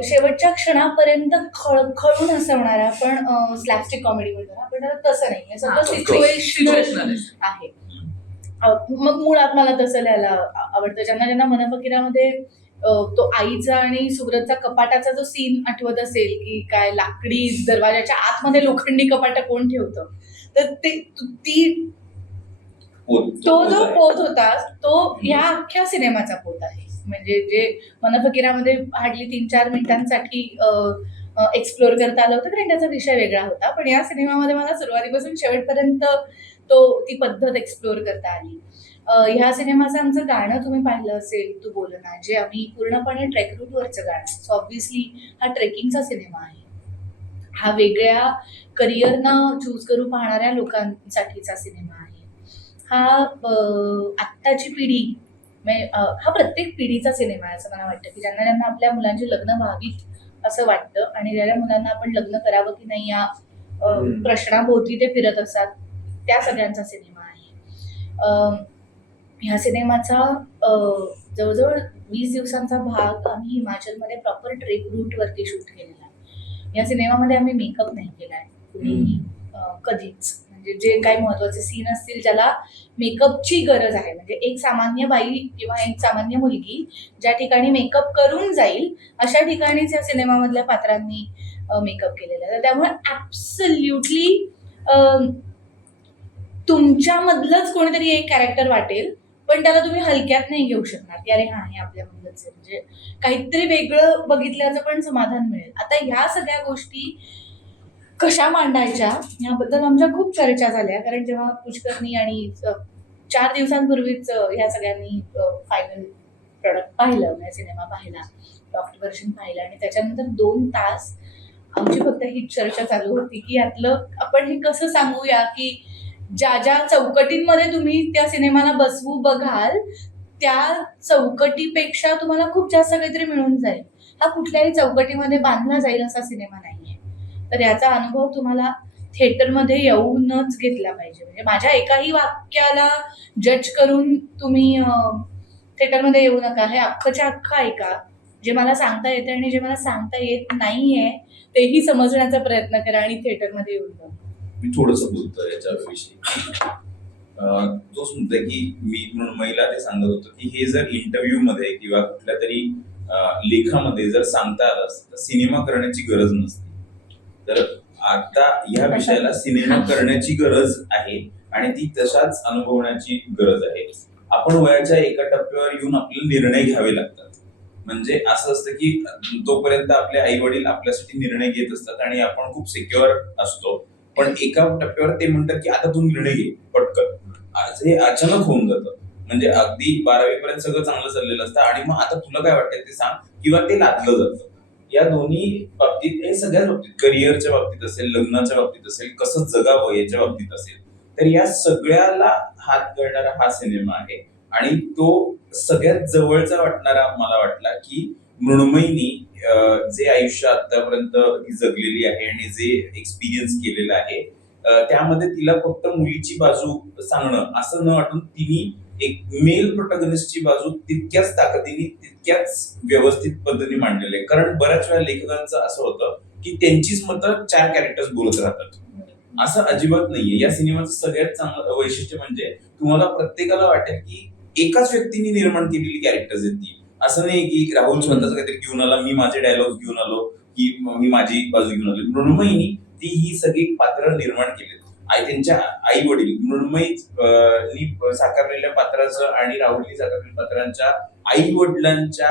शेवटच्या क्षणापर्यंत खळखळून हसवणारा पण स्लॅपस्टिक कॉमेडी म्हणतो ना आपण त्याला तसं नाही आहे. सगळं सिच्युएशनल आहे. मग मुळात मला तसं लिहायला आवडतं. ज्यांना मनफकिरामध्ये तो आईचा आणि सुब्रतचा कपाटाचा जो सीन आठवत असेल की काय लाकडी दरवाजाच्या आतमध्ये लोखंडी कपाट कोण ठेवतं, तर ती तो जो पोत होता तो ह्या अख्ख्या सिनेमाचा पोत आहे. म्हणजे जे मनफकिरामध्ये हार्डली 3-4 मिनिटांसाठी एक्सप्लोर करता आलं होतं कारण त्याचा विषय वेगळा होता. पण या सिनेमामध्ये मला सुरुवातीपासून शेवटपर्यंत ती पद्धत एक्सप्लोर करता आली. ह्या सिनेमाचं आमचं गाणं तुम्ही पाहिलं असेल तू बोल ना, जे आम्ही पूर्णपणे ट्रेक रूटवरचं गाणं. सो ऑब्व्हियसली हा ट्रेकिंगचा सिनेमा आहे. हा वेगळ्या करिअरनं चूज करू पाहणाऱ्या लोकांसाठीचा सिनेमा आहे. हा आत्ताची पिढी म्हणजे हा प्रत्येक पिढीचा सिनेमा आहे असं मला वाटतं की ज्यांना आपल्या मुलांची लग्न व्हावीत असं वाटतं आणि ज्या मुलांना आपण लग्न करावं की नाही या प्रश्नाभोवती ते फिरत असतात त्या सगळ्यांचा सिनेमा आहे. ह्या सिनेमाचा जवळजवळ 20 दिवसांचा भाग आम्ही हिमाचलमध्ये प्रॉपर ट्रेक रूटवरती शूट केलेला आहे. या सिनेमामध्ये आम्ही मेकअप नाही केला आहे कधीच. म्हणजे जे काही महत्वाचे सीन असतील ज्याला मेकअपची गरज आहे म्हणजे एक सामान्य बाई किंवा एक सामान्य मुलगी ज्या ठिकाणी मेकअप करून जाईल अशा ठिकाणीच या सिनेमामधल्या पात्रांनी मेकअप केलेला आहे. त्यामुळे ऍब्सल्युटली तुमच्यामधलंच कोणीतरी एक कॅरेक्टर वाटेल पण त्याला तुम्ही हलक्यात नाही घेऊ शकणार की अरे हा हे आपल्यामधलंच आहे. म्हणजे काहीतरी वेगळं बघितल्याचं पण समाधान मिळेल. आता ह्या सगळ्या गोष्टी कशा मांडायच्या याबद्दल आमच्या खूप चर्चा झाल्या. कारण जेव्हा पुष्करनी आणि 4 दिवसांपूर्वीच ह्या सगळ्यांनी फायनल प्रोडक्ट पाहिलं म्हणजे सिनेमा पाहिला, डॉक्टर व्हर्जन पाहिलं आणि त्याच्यानंतर 2 तास आमची फक्त ही चर्चा चालू होती की यातलं आपण हे कसं सांगूया की ज्या चौकटींमध्ये तुम्ही त्या सिनेमाला बसवू बघाल त्या चौकटीपेक्षा तुम्हाला खूप जास्त काहीतरी मिळून जाईल. हा कुठल्याही चौकटीमध्ये बांधला जाईल असा सिनेमा नाहीये. तर याचा अनुभव तुम्हाला थिएटरमध्ये येऊनच घेतला पाहिजे. म्हणजे माझ्या एकाही वाक्याला जज करून तुम्ही थिएटरमध्ये येऊ नका. हे अख्खच्या अख्खं ऐका. जे मला सांगता येते आणि जे मला सांगता येत नाहीये तेही समजण्याचा प्रयत्न करा आणि थिएटरमध्ये येऊन जा. मी थोडंसं बोलतो याच्याविषयी. तोच मुद्दा की मी म्हणून महिला ते सांगत होतो की हे जर इंटरव्ह्यू मध्ये किंवा कुठल्या तरी लेखामध्ये जर सांगता आलं असतं तर सिनेमा करण्याची गरज नसते. तर आता या विषयाला सिनेमा करण्याची गरज आहे आणि ती तशाच अनुभवण्याची गरज आहे. आपण वयाच्या एका टप्प्यावर येऊन आपल्याला निर्णय घ्यावे लागतात. म्हणजे असं असतं की तोपर्यंत आपले आई वडील आपल्यासाठी निर्णय घेत असतात आणि आपण खूप सिक्युअर असतो. पण एका टप्प्यावर ते म्हणतात की आता तू निर्णय घे पटकन. हे अचानक होऊन जातं. म्हणजे अगदी 12वी पर्यंत सगळं चांगलं चाललेलं असतं आणि मग आता तुला काय वाटतंय ते सांग किंवा ते लादलं जातं. या दोन्ही बाबतीत हे सगळ्याच बाबतीत करिअरच्या बाबतीत असेल, लग्नाच्या बाबतीत असेल, कसं जगावं याच्या बाबतीत असेल तर या सगळ्याला हात घालणारा हा सिनेमा आहे. आणि तो सगळ्यात जवळचा वाटणारा मला वाटला की मृण्मयीनी जे आयुष्य आतापर्यंत ती जगलेली आहे आणि जे एक्सपिरियन्स केलेलं आहे त्यामध्ये तिला फक्त मुलीची बाजू सांगणं असं न वाटून तिने एक मेल प्रोटॅगनिस्टची बाजू तितक्याच ताकदीने तितक्याच व्यवस्थित पद्धतीने मांडलेली आहे. कारण बऱ्याच वेळा लेखकांचं असं होतं की त्यांचीच मतं 4 कॅरेक्टर्स बोलत राहतात. असं अजिबात नाहीये. या सिनेमाचं सगळ्यात चांगलं वैशिष्ट्य म्हणजे तुम्हाला प्रत्येकाला वाटेल की एकाच व्यक्तीने निर्माण केलेली कॅरेक्टर्स आहेत ती. असं नाही की राहुल स्वतःच काहीतरी घेऊन आला, मी माझे डायलॉग घेऊन आलो, की मी माझी बाजू घेऊन आलो. मृण्मयीनी ती ही सगळी पात्र निर्माण केली. त्यांच्या आई वडील मृण्मयी साकारलेल्या पात्राचं आणि राहुलनी साकारलेल्या पात्रांच्या आई वडिलांच्या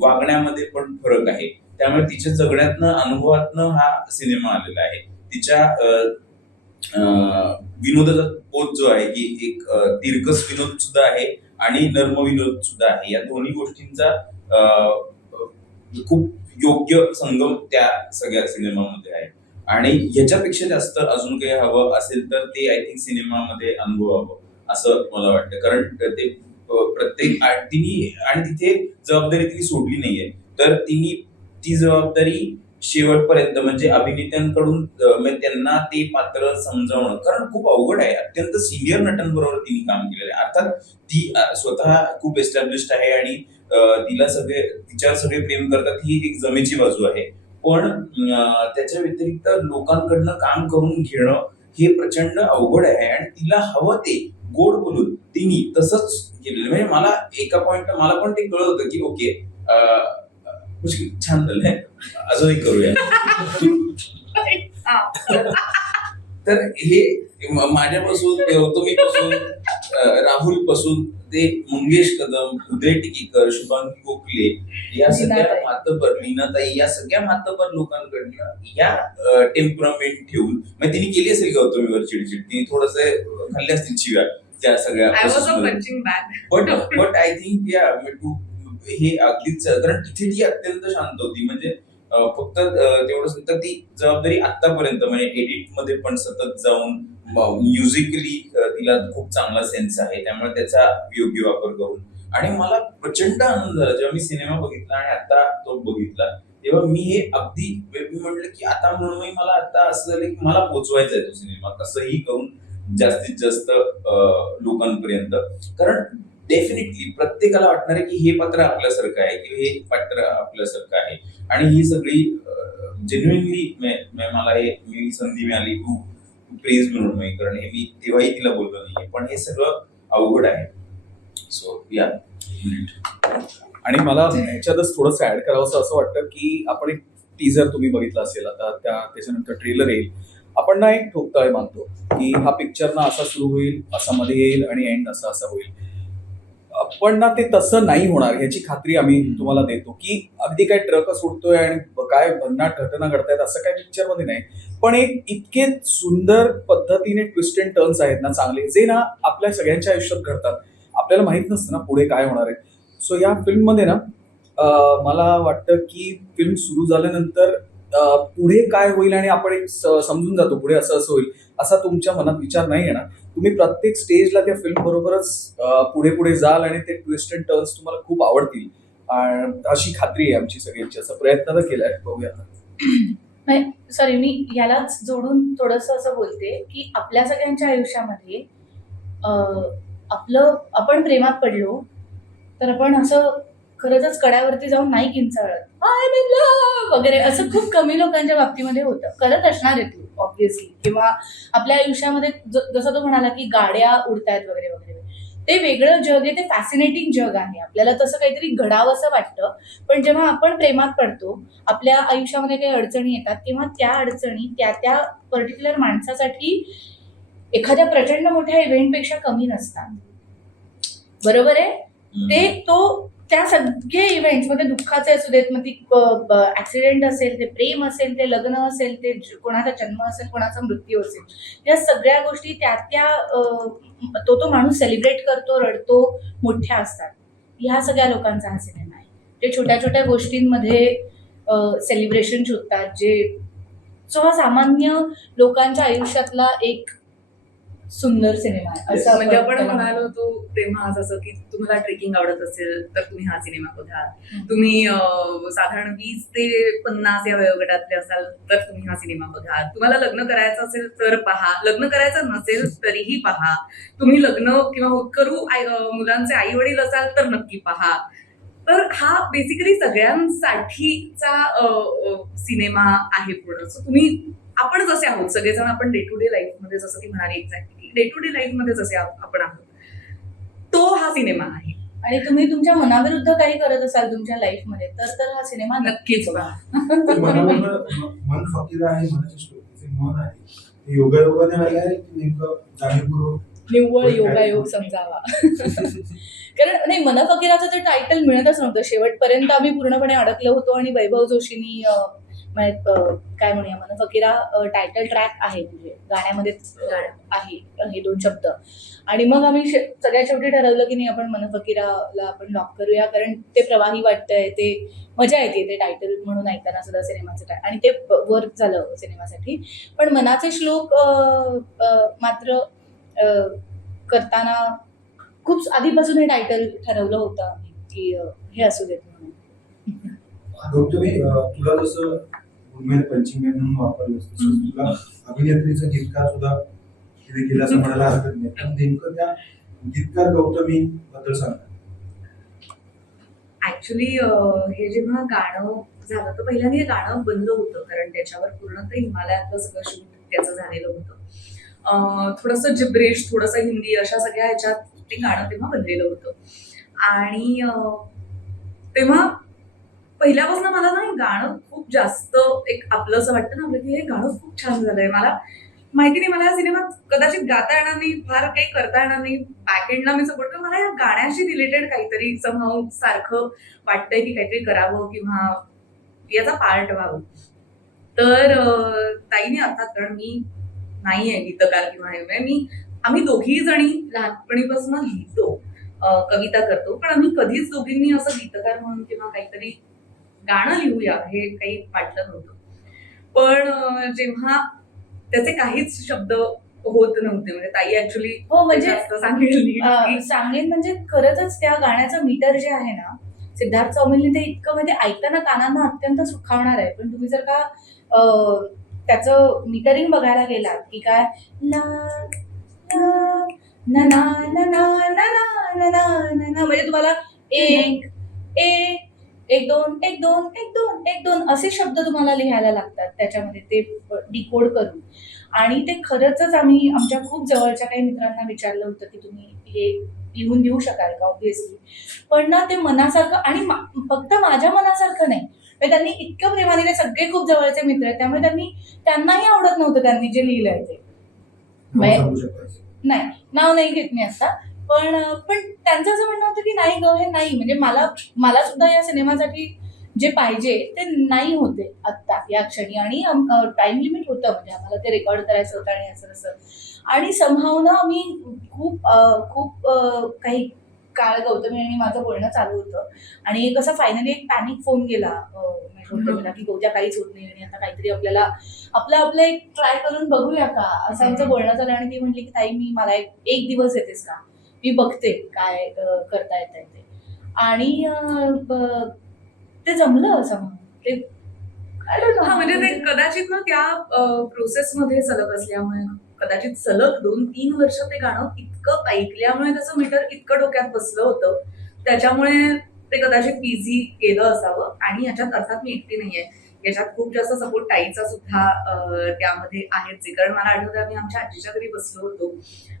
वागण्यामध्ये पण फरक आहे. त्यामुळे तिच्या जगण्यातनं अनुभवातनं हा सिनेमा आलेला आहे. तिच्या विनोदाचा पोत जो आहे की एक तिरकस विनोद सुद्धा आहे आणि नर्म विनोद सुद्धा आहे. या दोन्ही गोष्टींचा खूप योग्य संगम त्या सगळ्या सिनेमामध्ये आहे. आणि ह्याच्यापेक्षा जास्त अजून काही हवं असेल तर ते आय थिंक सिनेमामध्ये अनुभवावं असं मला वाटतं. कारण ते प्रत्येक तिने आणि तिथे जबाबदारी तिने सोडली नाहीये, तर तिने ती जबाबदारी शेवटपर्यंत म्हणजे अभिनेत्यांकडून त्यांना ते पात्र समजावणं, कारण खूप अवघड आहे. अत्यंत सिनियर नटांबरोबर तिने काम केलेलं आहे. अर्थात ती स्वतः खूप एस्टॅब्लिश्ड आहे आणि तिला तिच्यावर सगळे प्रेम करतात, ही एक जमेची बाजू आहे. पण त्याच्या व्यतिरिक्त लोकांकडनं काम करून घेणं हे प्रचंड अवघड आहे आणि तिला हवं ते गोड बोलून तिने तसंच केलेलं. म्हणजे मला एका पॉइंट मला पण ते कळत होतं की ओके छान झालंय, अजूनही करूया. तर हे माझ्यापासून गौतमीपासून राहुल पासून ते मंगेश कदम, उदय टिकेकर, शुभांगी गोखले या सगळ्या मातबर, लीनाताई या सगळ्या मातबर लोकांकडनं या टेम्परामेंट ठेवून म्हणजे तिने केली असेल गौतमीवर चिडचिड, तिने थोडस खाल्ले असतील शिव्या त्या सगळ्या. बट आय थिंक या हे अगदीच, कारण तिथे ती अत्यंत शांत होती. म्हणजे फक्त तेवढंच तर ती जबाबदारी आतापर्यंत म्हणजे एडिट मध्ये पण सतत जाऊन म्युझिकली तिला खूप चांगला सेन्स आहे, त्यामुळे त्याचा योग्य वापर करून. आणि मला प्रचंड आनंद झाला जेव्हा मी सिनेमा बघितला आणि आता तो बघितला, तेव्हा मी हे अगदी म्हटलं की आता म्हणून मला आता असं झालं की मला पोहोचवायचा आहे तो सिनेमा कसंही करून जास्तीत जास्त लोकांपर्यंत. कारण डेफिनेटली प्रत्येकाला वाटणार आहे की हे पात्र आपल्यासारखं आहे किंवा हे पात्र आपल्यासारखं आहे. आणि ही सगळी जेन्युइनली मला हे मी संधी मिळाली टू प्रेज म्हणून, कारण हे मी तेव्हाही तिला बोललो नाहीये, पण हे सगळं अवघड आहे. सो या. आणि मला ह्याच्यातच थोडंसं ऍड करावंसं असं वाटतं की आपण एक टीजर तुम्ही बघितला असेल, आता त्याच्यानंतर ट्रेलर येईल. आपण ना एक ठोकताळे मानतो की हा पिक्चर ना असा सुरू होईल, असा मध्ये येईल आणि एंड असा होईल. पण ना ते तसं नाही होणार ह्याची खात्री आम्ही तुम्हाला देतो. की अगदी काय ट्रक सुटतोय आणि काय भन्नाट घटना घडतायत असं काय पिक्चर मध्ये नाही, पण एक इतके सुंदर पद्धतीने ट्विस्ट अँड टर्न्स आहेत ना चांगले, जे ना आपल्या सगळ्यांच्या आयुष्यात घडतात. आपल्याला माहित नसतं ना पुढे काय होणार आहे. सो या फिल्म मध्ये ना मला वाटतं की फिल्म सुरू झाल्यानंतर पुढे काय होईल आणि आपण एक समजून जातो पुढे असं होईल असा तुमच्या मनात विचार नाही येणार. तुम्ही प्रत्येक स्टेजला त्या फिल्म बरोबरच पुढे जाल आणि ते ट्विस्ट अँड टर्न्स तुम्हाला खूप आवडतील अशी खात्री आहे आमची सगळ्यांची. असा प्रयत्न तर केलाय, बघूया. सॉरी, मी यालाच जोडून थोडंसं असं बोलते की आपल्या सगळ्यांच्या आयुष्यामध्ये आपण प्रेमात पडलो तर आपण असं खरंच कड्यावरती जाऊन नाही किंचाळत आय एम इन लव्ह वगैरे, असं खूप कमी लोकांच्या बाबतीमध्ये होतं. करत असणार आहे तू ऑब्व्हियसली, किंवा आपल्या आयुष्यामध्ये जसं तो म्हणाला की गाड्या उडतायत वगैरे वगैरे, ते वेगळं जग आहे, ते फॅसिनेटिंग जग आहे. आपल्याला तसं काहीतरी घडावं असं वाटतं. पण जेव्हा आपण प्रेमात पडतो, आपल्या आयुष्यामध्ये काही अडचणी येतात, तेव्हा त्या अडचणी त्या पर्टिक्युलर माणसासाठी एखाद्या प्रचंड मोठ्या इव्हेंटपेक्षा कमी नसतात. बरोबर आहे? त्या सगळे इव्हेंट्स मध्ये दुःखाचे असू देत, मग ती ऍक्सिडेंट असेल, ते प्रेम असेल, ते लग्न असेल, ते कोणाचा जन्म असेल, कोणाचा मृत्यू असेल, त्या सगळ्या गोष्टी तो माणूस सेलिब्रेट करतो, रडतो, मोठ्या असतात. ह्या सगळ्या लोकांचा हा सिनेमा आहे, जे छोट्या छोट्या गोष्टींमध्ये सेलिब्रेशन शोधतात, जो हा सामान्य लोकांच्या आयुष्यातला एक सुंदर सिनेमा आहे असं म्हणजे आपण त्याला म्हणालो होतो तेव्हा जसं की तुम्हाला ट्रेकिंग आवडत असेल तर तुम्ही हा सिनेमा बघा. तुम्ही साधारण 20 ते 50 या वयोगटातले असाल तर तुम्ही हा सिनेमा बघा. तुम्हाला लग्न करायचं असेल तर पहा, लग्न करायचं नसेल तरीही पहा, तुम्ही लग्न किंवा होतकरू मुलांचे आई वडील असाल तर नक्की पहा. तर हा बेसिकली सगळ्यांसाठीचा सिनेमा आहे पूर्ण. सो तुम्ही आपण जसे आहोत सगळेजण, आपण डे टू डे लाईफ मध्ये जसं ती म्हणाली exactly day to day life मध्ये जसे आपण आहोत तो हा सिनेमा आहे. आणि तुम्ही तुमच्या मनाविरुद्ध काही करत असाल तुमच्या लाईफमध्ये तर हा सिनेमा नक्कीच पहा. मन फकीर आहे, मनाच्या श्लोकीचे मन आहे, ते योगायोगाने व्हायला आहे की नेमकं जाणीवपूर्वक निव्वळ योगायोग समजावा. कारण नाही, मन फकीराचं ते टायटल मिळतच नव्हतं शेवटपर्यंत. आम्ही पूर्णपणे अडकलो होतो आणि वैभव जोशींनी काय म्हणूया मन फकीरा टायटल ट्रॅक आहे म्हणजे गाण्यामध्ये आहे हे 2 शब्द. आणि मग आम्ही सगळ्यात शेवटी ठरवलं की नाही आपण मन फकीराला आपण लॉक करूया, कारण ते प्रवाही वाटतंय, ते मजा येते ते टायटल म्हणून ऐकताना सुद्धा सिनेमाचं आणि ते वर्क झालं सिनेमासाठी. पण मनाचे श्लोक मात्र करताना खूप आधीपासून हे टायटल ठरवलं होतं आम्ही की हे असू देत म्हणून. गौतमी, तुला जसं उर्मिला पंचमी म्हणून वापरलंस तसंच तुला अभिनेत्रीचं गीतकार सुद्धा तिने केलं असं म्हणायला हरकत नाही. पण नेमकं त्या गीतकार गौतमी बद्दल सांगा. ऍक्च्युली हे जेव्हा गाणं झालं तर पहिल्यांदा हे गाणं बंद होतं, कारण त्याच्यावर पूर्णतः हिमालयातलं सगळं शूट त्याचं झालेलं होतं. थोडंसं जिब्रिश, थोडंसं हिंदी अशा सगळ्या ह्याच्यात ते गाणं तेव्हा बनलेलं होतं. आणि तेव्हा पहिल्यापासून मला ना हे गाणं खूप जास्त एक आपलं असं वाटतं ना आपलं की हे गाणं खूप छान झालंय. मला माहिती नाही, मला या सिनेमात कदाचित गाता येणार नाही, फार काही करता येणार नाही, बॅक एंडला मी सपोर्ट करतो, मला या गाण्याशी रिलेटेड काहीतरी समहाऊ सारखं वाटतंय की काहीतरी करावं किंवा याचा पार्ट व्हावं. तर ताईने अर्थात, कारण मी नाही आहे गीतकार किंवा हे, आम्ही दोघी जणी लहानपणीपासून लिहितो, कविता करतो, पण आम्ही कधीच दोघींनी असं गीतकार म्हणून किंवा काहीतरी गाणं लिहूया हे काही वाटलं नव्हतं. पण जेव्हा त्याचे काहीच शब्द होत नव्हते, म्हणजे ताई ऍक्च्युली हो म्हणजे सांगेल म्हणजे खरंच त्या गाण्याचं मीटर जे आहे ना सिद्धार्थ चौमिलने ते इतकं म्हणजे ऐकताना कानांना अत्यंत सुखावणार आहे. पण तुम्ही जर का त्याचं मीटरिंग बघायला गेलात की काय ना ना ना ना ना ना ना ना ना म्हणजे तुम्हाला एक एक एक दोन एक दोन एक दोन एक दोन असे शब्द तुम्हाला लिहायला लागतात त्याच्यामध्ये ते डिकोड करून. आणि ते खरंच आम्ही आमच्या खूप जवळच्या काही मित्रांना विचारलं होतं की तुम्ही हे लिहून देऊ शकाल का, ऑब्व्हियसली. पण ना ते मनासारखं, आणि फक्त माझ्या मनासारखं नाही, म्हणजे त्यांनी इतकं प्रेमाने, ते सगळे खूप जवळचे मित्र आहेत त्यामुळे त्यांनाही आवडत नव्हतं त्यांनी जे लिहिलंय ते. नाही, नाव नाही घेत मी आता, पण त्यांचं असं म्हणणं होतं की नाही ग हे नाही, म्हणजे मला सुद्धा या सिनेमासाठी जे पाहिजे ते नाही होते आत्ता या क्षणी. आणि टाइम लिमिट होतं, म्हणजे आम्हाला ते रेकॉर्ड करायचं होतं आणि असं तसं. आणि समहाव ना आम्ही खूप खूप काही काळ गौतमी आणि माझं बोलणं चालू होतं. आणि एक असा फायनली एक पॅनिक फोन गेला गौतमीला की गौत्या काहीच होत नाही आणि आता काहीतरी आपल्याला आपलं एक ट्राय करून बघूया का, असं आमचं बोलणं झालं. आणि ती म्हटली की ताई मला एक दिवस येतेस का, मी बघते काय करता येत आहे ते. आणि ते जमलं असं ते म्हणजे ते कदाचित ना त्या प्रोसेसमध्ये सलग असल्यामुळे, कदाचित सलग 2-3 वर्ष ते गाणं इतकं ऐकल्यामुळे त्याचं मीटर इतकं डोक्यात बसलं होतं, त्याच्यामुळे ते कदाचित इझी केलं असावं. आणि याच्यात अर्थात मी एकटी नाहीये, याच्यात खूप जास्त सपोर्ट ताईचा सुद्धा त्यामध्ये आहेच. कारण मला आठवतं आम्ही आमच्या आजीच्या घरी बसलो होतो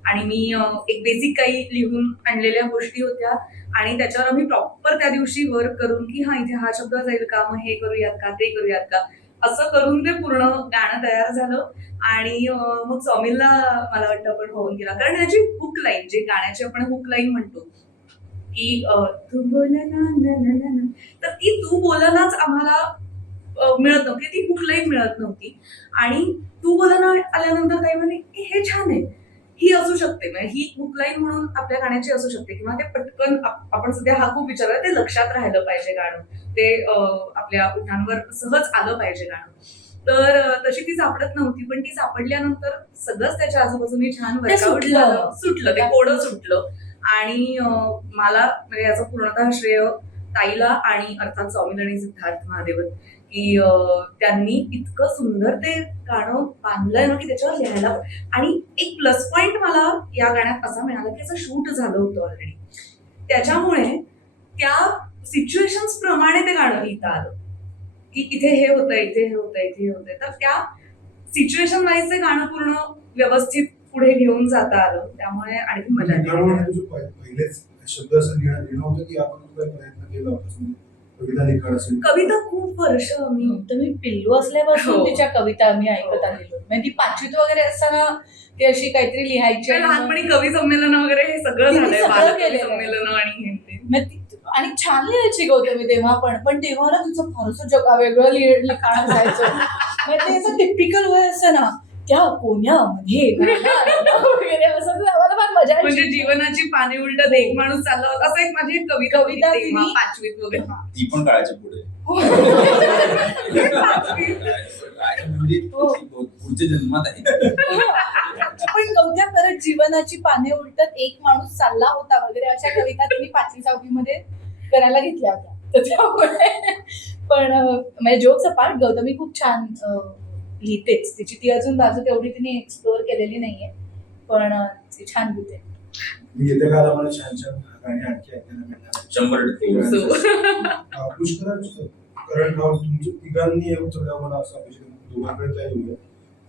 आणि मी एक बेसिक काही लिहून आणलेल्या गोष्टी होत्या आणि त्याच्यावर आम्ही प्रॉपर त्या दिवशी वर्क करून की हा इथे हा शब्द जाईल का, मग हे करूयात का, ते करूयात का, असं करून ते पूर्ण गाणं तयार झालं. आणि मग सौमिलला मला वाटतं आपण होऊन गेला, कारण त्याची हुक लाईन, जे गाण्याची आपण हुक लाईन म्हणतो की तू बोला ना ना ना ना, तर ती तू बोलनाच आम्हाला मिळत नव्हती, ती हुक लाईन मिळत नव्हती. आणि तू बोलना आल्यानंतर ताई म्हणे हे छान आहे, ही असू शकते, म्हणजे ही हुक लाईन म्हणून आपल्या गाण्याची असू शकते, किंवा ते पटकन आपण सध्या हा खूप विचार आहे, ते लक्षात राहिलं पाहिजे गाणं, ते आपल्या उठांवर सहज आलं पाहिजे गाणं. तर तशी ती सापडत नव्हती, पण ती सापडल्यानंतर सगळंच त्याच्या आजूबाजूनी छान ते वर्कआउट सुटलं. झालं, सुटलं, ते कोडं सुटलं. आणि मला म्हणजे याचं पूर्णतः श्रेय ताईला आणि अर्थात सौमिल आणि सिद्धार्थ महादेवन की त्यांनी इतकं सुंदर ते गाणं बांधलंय ना की त्याच्यावर लिहायला. आणि एक प्लस पॉइंट मला या गाण्यात असा मिळाला की याचं शूट झालं होतं ऑलरेडी, त्याच्यामुळे त्या सिच्युएशन्स प्रमाणे ते गाणं लिहिता आलं की इथे हे होतंय, इथे हे होतंय, इथे हे होतंय. तर त्या सिच्युएशन वाईज ते गाणं पूर्ण व्यवस्थित पुढे घेऊन जाता आलं, त्यामुळे आणखी मजा आली. लिखाणामध्ये जो पहिलेच शब्द असं लिहिणं होतं की आपण काही प्रयत्न केला होता, म्हणजे कविता लिखाण असेल. कविता खूप वर्ष मी तर मी पिल्लू असल्यापासून हो. तिच्या कविता मी ऐकत आलेलो. म्हणजे ती 5वीत वगैरे असताना ती अशी काहीतरी लिहायची आणि लहानपणी कवी संमेलन वगैरे हे सगळं तिने झालंय, सगळं बालकवी केलेलं आहे. संमेलन आणि हे ते. मग आणि छान लिहायची गौतमी तेव्हा पण तेव्हा ना तिचं फारसं जगा वेगळं लिखाण असायचं. म्हणजे ते असं टिपिकल वय असतं ना, त्या कोण्यामध्ये वगैरे असं ते आम्हाला फार मजा यायची. म्हणजे जीवनाची पाने उलटत एक माणूस चालला होता, असं एक माझी एक कविता होती कविता तेव्हा तिने- 5वीत वगैरे. ती पण काळाच्या पुढे म्हणजे हो. पुढच्या जन्मात आहे. पण कवत्या परत जीवनाची पाने उलटत एक माणूस चालला होता वगैरे अशा कविता तुम्ही 5वी-6वी मध्ये करायला घेतल्या होत्या. तर त्यामुळे पण म्हणजे जोक्स अपार्ट गौतमी खूप छान लिहितेच. तिची ती अजून बाजू तेवढी तिने एक्सप्लोअर केलेली नाहीये, पण ती छान लिहिते. येत्या काळात आम्हाला छान छान गाणी आणखी ऐकायला मिळणार. 100% पुष्कळ करण राव तुमच्या तिघांनी उचलल्या मला असं अपेक्षित दोघांकडे त्या येऊया.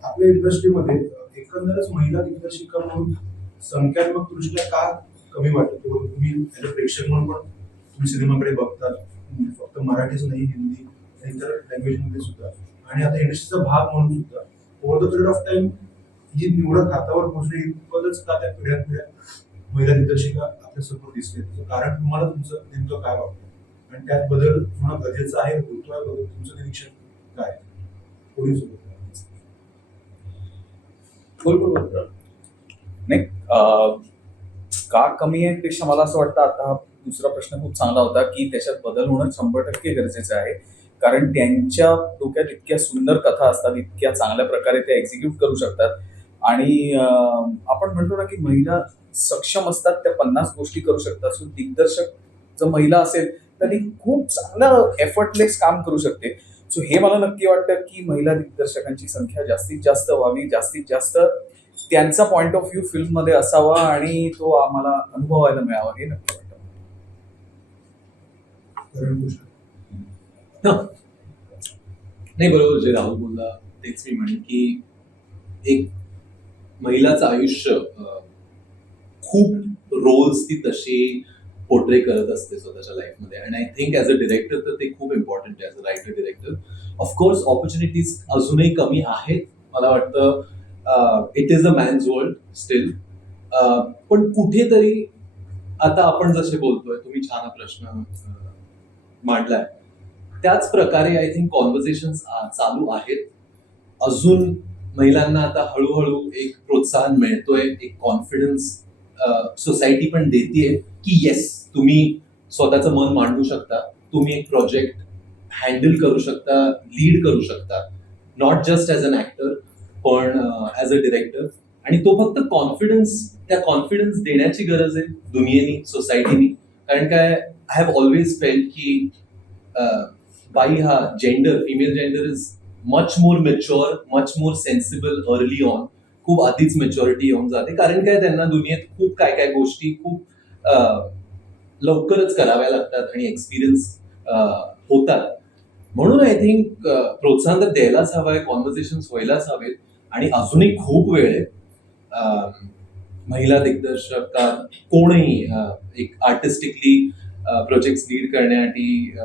आपल्या इंडस्ट्रीमध्ये एकंदरच महिला दिग्दर्शिका म्हणून संख्यात्मक दृष्ट्या का कमी वाटतं? किंवा तुम्ही ऍज अ प्रेक्षक म्हणून पण तुम्ही सिनेमाकडे बघतात, म्हणजे फक्त मराठीच नाही, हिंदी आणि इतर लँग्वेजमध्ये सुद्धा, आणि आता इंडस्ट्रीचा भाग म्हणून सुद्धा over the period of time ही निवडक हातावर पोहोचणे इतकंच का त्या पिढ्यान पिढ्या महिला दिग्दर्शिका आपल्या समोर दिसते? त्याचं कारण तुम्हाला तुमचं नेमकं काय वाटतं आणि त्यात बदल होणं गरजेचं आहे, होतोय बदल? तुमचं निरीक्षण काय? कोणी सोबत नाही का कमी आहे पेक्षा मला असं वाटतं आता हा दुसरा प्रश्न खूप चांगला होता की त्याच्यात बदल होणं 100% गरजेचं आहे. कारण त्यांच्या डोक्यात इतक्या सुंदर कथा असतात, इतक्या चांगल्या प्रकारे त्या एक्झिक्यूट करू शकतात. आणि आपण म्हणतो ना की महिला सक्षम असतात, त्या 50 गोष्टी करू शकतात. सो दिग्दर्शक जर महिला असेल तर ती खूप चांगलं एफर्टलेस काम करू शकते. सो हे मला नक्की वाटतं की महिला दिग्दर्शकांची संख्या जास्तीत जास्त व्हावी, जास्तीत जास्त त्यांचा पॉइंट ऑफ व्ह्यू फिल्म मध्ये असावा आणि तो आम्हाला अनुभवायला मिळावा, हे नक्की वाटतं. करण गोष्ट नाही, बरोबर जे राहुल बोलला तेच मी म्हणेन की एक महिलाचं आयुष्य खूप रोल्स ती तशी पोर्ट्रे करत असते स्वतःच्या लाईफमध्ये. And I think as a director तर ते खूप इम्पॉर्टंट आहे. As a writer director of course opportunities अजूनही कमी आहेत. मला वाटतं it is a man's world steel, पण कुठेतरी आता आपण जसे बोलतोय, तुम्ही छान प्रश्न मांडलाय, त्याच प्रकारे आय थिंक कॉन्व्हर्सेशन चालू आहेत. अजून महिलांना आता हळूहळू एक प्रोत्साहन मिळतोय, एक कॉन्फिडन्स सोसायटी पण देतीये की येस, तुम्ही स्वतःचं मन मांडू शकता, तुम्ही एक प्रोजेक्ट हँडल करू शकता, लीड करू शकता, not just as an actor पण ॲज अ डिरेक्टर. आणि तो फक्त त्या कॉन्फिडन्स देण्याची गरज आहे दुनियेनी, सोसायटीनी. कारण काय, आय हॅव ऑलवेज फेल्ट की बाई हा gender, female gender is much more mature, much more sensible early on. खूप आधीच मॅच्युरिटी येऊन जाते. कारण काय, त्यांना दुनियेत खूप काय काय गोष्टी खूप लवकरच कराव्या लागतात आणि एक्सपिरियन्स होतात. म्हणून आय थिंक प्रोत्साहन तर द्यायलाच हवं आहे, कॉन्व्हर्सेशन्स व्हायलाच हवेत. आणि अजूनही खूप वेळ आहे. महिला दिग्दर्शका कोणही एक आर्टिस्टिकली प्रोजेक्ट्स लीड करण्यासाठी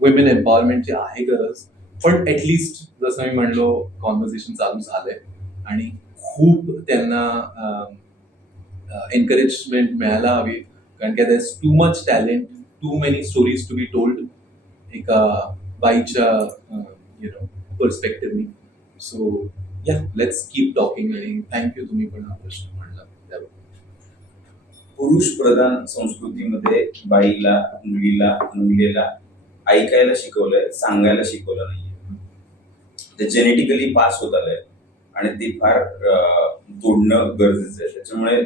वुमेन एम्पॉवरमेंटची आहे गरज. पण ऍटलिस्ट जसं मी म्हणलो, कॉन्व्हर्सेशन चालू झालंय आणि खूप त्यांना एनकरेजमेंट मिळायला हवी. कारण की there is too much talent, too many stories to be told एका बाईच्या पर्स्पेक्टिव्हनी. So ya, let's keep talking. आणि थँक्यू, तुम्ही पण हा प्रश्न मांडला त्याबद्दल. पुरुष प्रधान संस्कृतीमध्ये बाईला, मुलीला ऐकायला शिकवलंय, सांगायला शिकवलं नाहीये. ते जेनेटिकली पास होत आलंय आणि ते फार तोडणं गरजेचं आहे. त्याच्यामुळे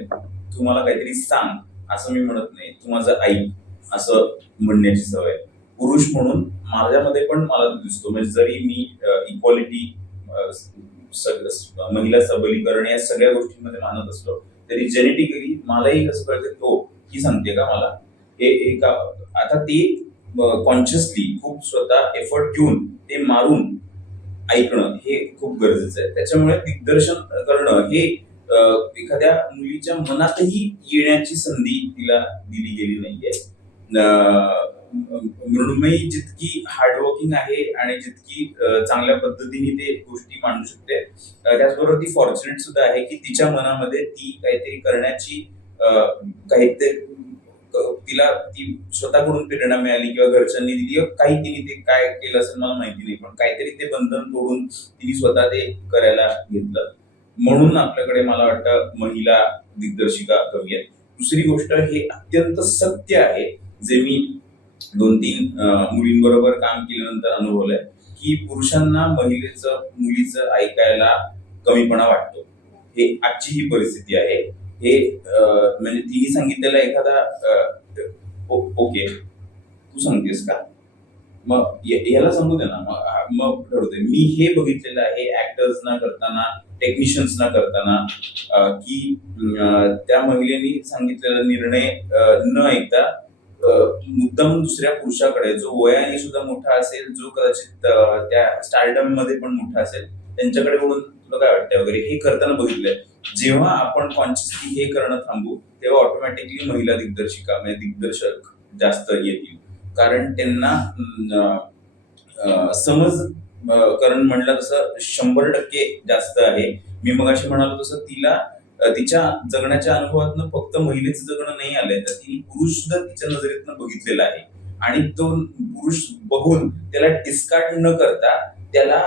तू मला काहीतरी सांग असं मी म्हणत नाही, तू माझं ऐक असं म्हणण्याची सवय आहे. पुरुष म्हणून माझ्यामध्ये पण मला तो दिसतो. म्हणजे जरी मी इक्वालिटी, महिला सबलीकरण या सगळ्या गोष्टींमध्ये मानत असलो तरी जेनेटिकली मलाही कसं कळतं की हो ही सांगते का मला हे का. आता ते कॉन्शियसली खूप स्वतः एफर्ट घेऊन ते मारून ऐकणं हे खूप गरजेचं आहे. त्याच्यामुळे दिग्दर्शन करणं हे एखाद्या मुलीच्या मनातही येण्याची संधी तिला दिली गेली नाहीये. मृण्मयी जितकी हार्डवर्किंग आहे आणि जितकी चांगल्या पद्धतीने ते गोष्टी मांडू शकते, त्याचबरोबर ती फॉर्च्युनेट सुद्धा आहे की तिच्या मनामध्ये ती काहीतरी करण्याची काहीतरी तिला ती स्वतःकडून प्रेरणा मिळाली किंवा घरच्यांनी दिली, काही तिने ते काय केलं असेल मला माहिती नाही, पण काहीतरी ते बंधन तोडून तिने स्वतः ते करायला घेतलं. म्हणून आपल्याकडे मला वाटतं महिला दिग्दर्शिका कमी आहेत. दुसरी गोष्ट, हे अत्यंत सत्य आहे जे मी 2-3 मुलींबरोबर काम केल्यानंतर अनुभवलंय की पुरुषांना मुलीचं ऐकायला कमीपणा वाटतो. हे आजची ही परिस्थिती आहे. हे म्हणजे तिने सांगितलेला एखादा ओके तू सांगतेस का, मग याला सांगू दे ना, मग ठरवते. मी हे बघितलेलं आहे ऍक्टर्सना करताना, टेक्निशियन्सना करताना की त्या महिलेनी सांगितलेला निर्णय न ऐकता मुद्दाम दुसऱ्या पुरुषाकडे, जो वयाने सुद्धा मोठा असेल, जो कदाचित त्या स्टारडम मध्ये पण मोठा असेल, त्यांच्याकडे बघून तुला काय वाटतंय वगैरे हे करताना बघितलंय. जेव्हा आपण कॉन्शियसली हे करणं थांबू तेव्हा ऑटोमॅटिकली महिला दिग्दर्शिका म्हणजे दिग्दर्शक जास्त येतील. कारण त्यांना समज करण म्हणलं तसं 100% जास्त आहे. मी मगाशी म्हणालो तसं तिला तिच्या जगण्याच्या अनुभवातनं फक्त महिलेचं जगणं नाही आलंय, तर तिने पुरुष सुद्धा तिच्या नजरेतनं बघितलेला आहे आणि तो पुरुष बघून त्याला डिस्कार्ड न करता त्याला